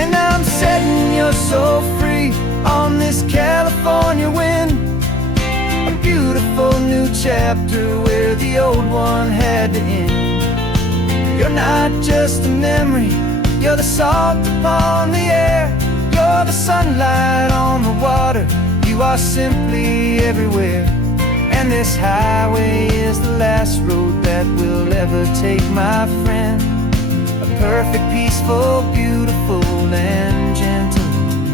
And I'm setting your soul free on this California wind, a beautiful new chapter where the old one had to end. You're not just a memory, you're the salt upon the air, you're the sunlight on the water, you are simply everywhere. And this highway is the last road that we'll ever take, my friend. A perfect, peaceful, beautiful, and gentle,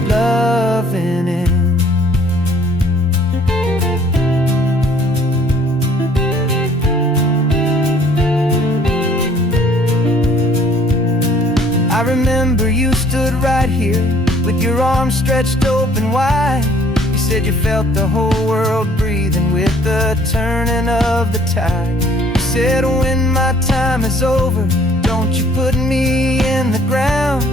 loving end. I remember you stood right here with your arms stretched open wide. You said you felt the whole world breathing with the turning of the tide. You said when my time is over, don't you put me in the ground,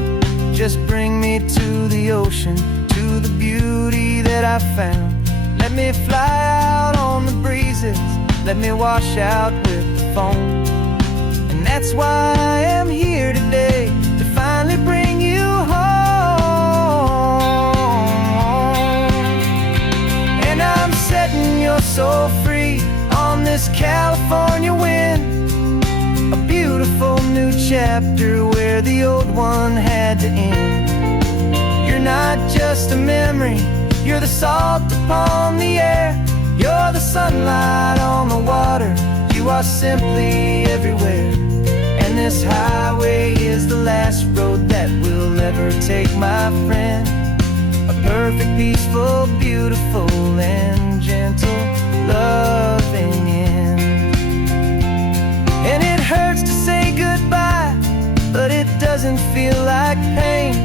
just bring me to the ocean, to the beauty that I found. Let me fly out on the breezes, let me wash out with the foam. And that's why I am here today, to finally bring you home. And I'm setting your soul free on this California wind, a beautiful new chapter where the old one had to end. You're not just a memory, you're the salt upon the air, you're the sunlight on the water, you are simply everywhere. And this highway is the last road that we'll ever take, my friend. A perfect, peaceful, beautiful, and gentle, loving end. And it hurts to say goodbye, but it doesn't feel like pain.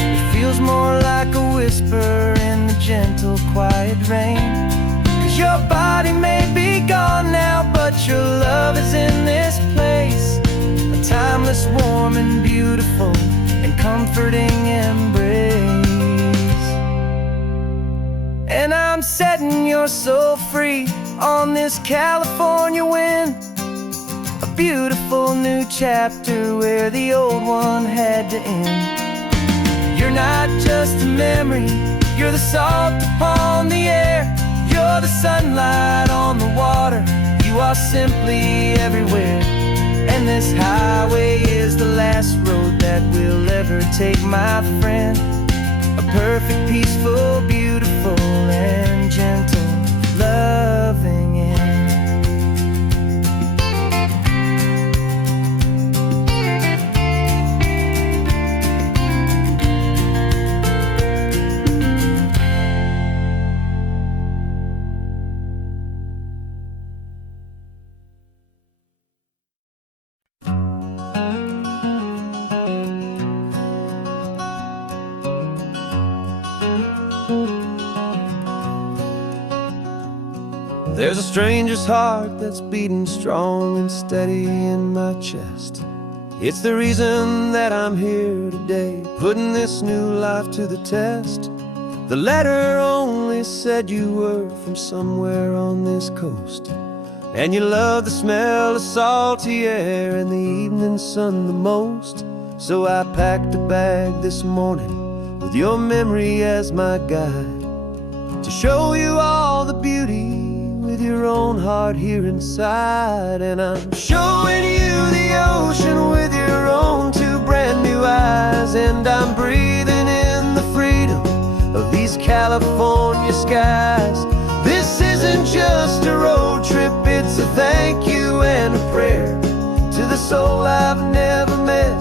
It feels more like a whisper in the gentle, quiet rain. 'Cause your body may be gone now, but your love is in this place, a timeless, warm, and beautiful, and comforting embrace. And I'm setting your soul free on this California wind, a beautiful new chapter where the old one had to end. You're not just a memory, you're the salt upon the air, you're the sunlight on the water, you are simply everywhere. And this highway is the last road that we'll ever take, my friend. A perfect, peaceful, beautiful, and gentle, loving end. There's a stranger's heart that's beating strong and steady in my chest. It's the reason that I'm here today, putting this new life to the test. The letter only said you were from somewhere on this coast, and you love the smell of salty air and the evening sun the most. So I packed a bag this morning with your memory as my guide, to show you all the beauty with your own heart here inside. And I'm showing you the ocean with your own two brand new eyes, and I'm breathing in the freedom of these California skies. This isn't just a road trip, it's a thank you and a prayer to the soul I've never met,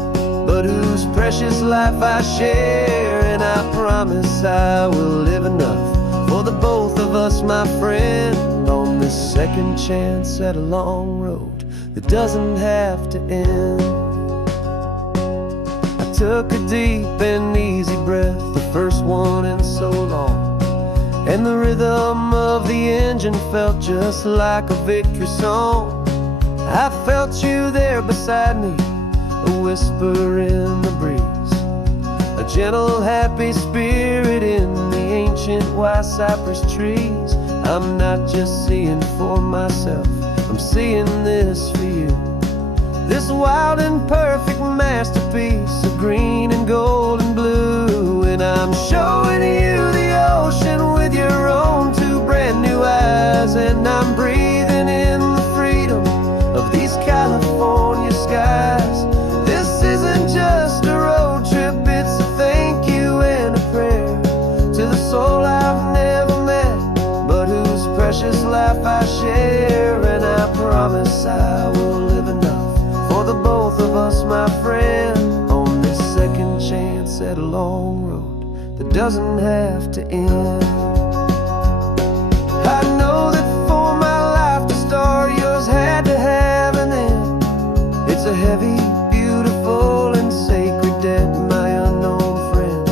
but whose precious life I share. And I promise I will live enough for the both of us, my friend, on this second chance at a long road that doesn't have to end. I took a deep and easy breath, the first one in so long, and the rhythm of the engine felt just like a victory song. I felt you there beside me, a whisper in the breeze, a gentle happy spirit in the ancient white cypress trees. I'm not just seeing for myself, I'm seeing this for you, this wild and perfect masterpiece of green and gold and blue. And I'm showing you the ocean with your own two brand new eyes, and I'm breathing in the freedom of these California skies. This isn't just a road trip, it's a thank you and a prayer to the soul I've never met, but whose precious life I share. And I promise I will live enough for the both of us, my friend, on this second chance at a long road that doesn't have to end. I know that for my life to start, yours had to have an end. It's a heavy, beautiful, and sacred debt, my unknown friend,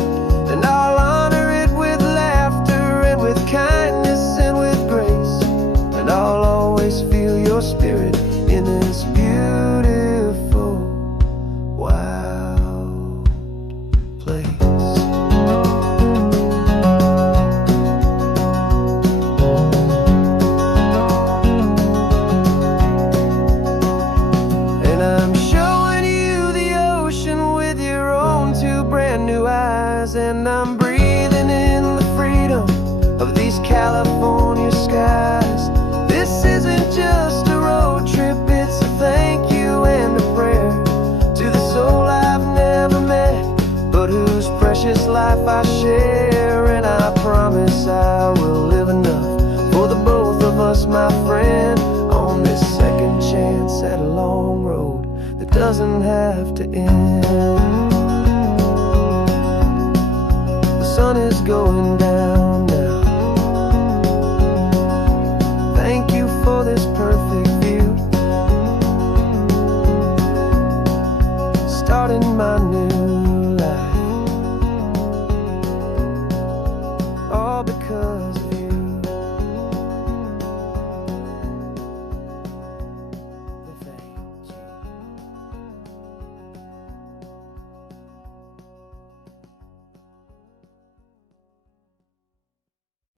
and I'll honor it with laughter and with kindness and with grace, and I'll always feel your spirit in this beautiful, wild place. And I'm showing you the ocean with your own two brand new eyes, and I'm breathing in the freedom of these California skies. This isn't just a road trip, it's a thank you and a prayer to the soul I've never met, but whose precious life I share. And I promise I will live enough for the both of us, my friend, on this second chance at a long road that doesn't have to end. The sun is going down,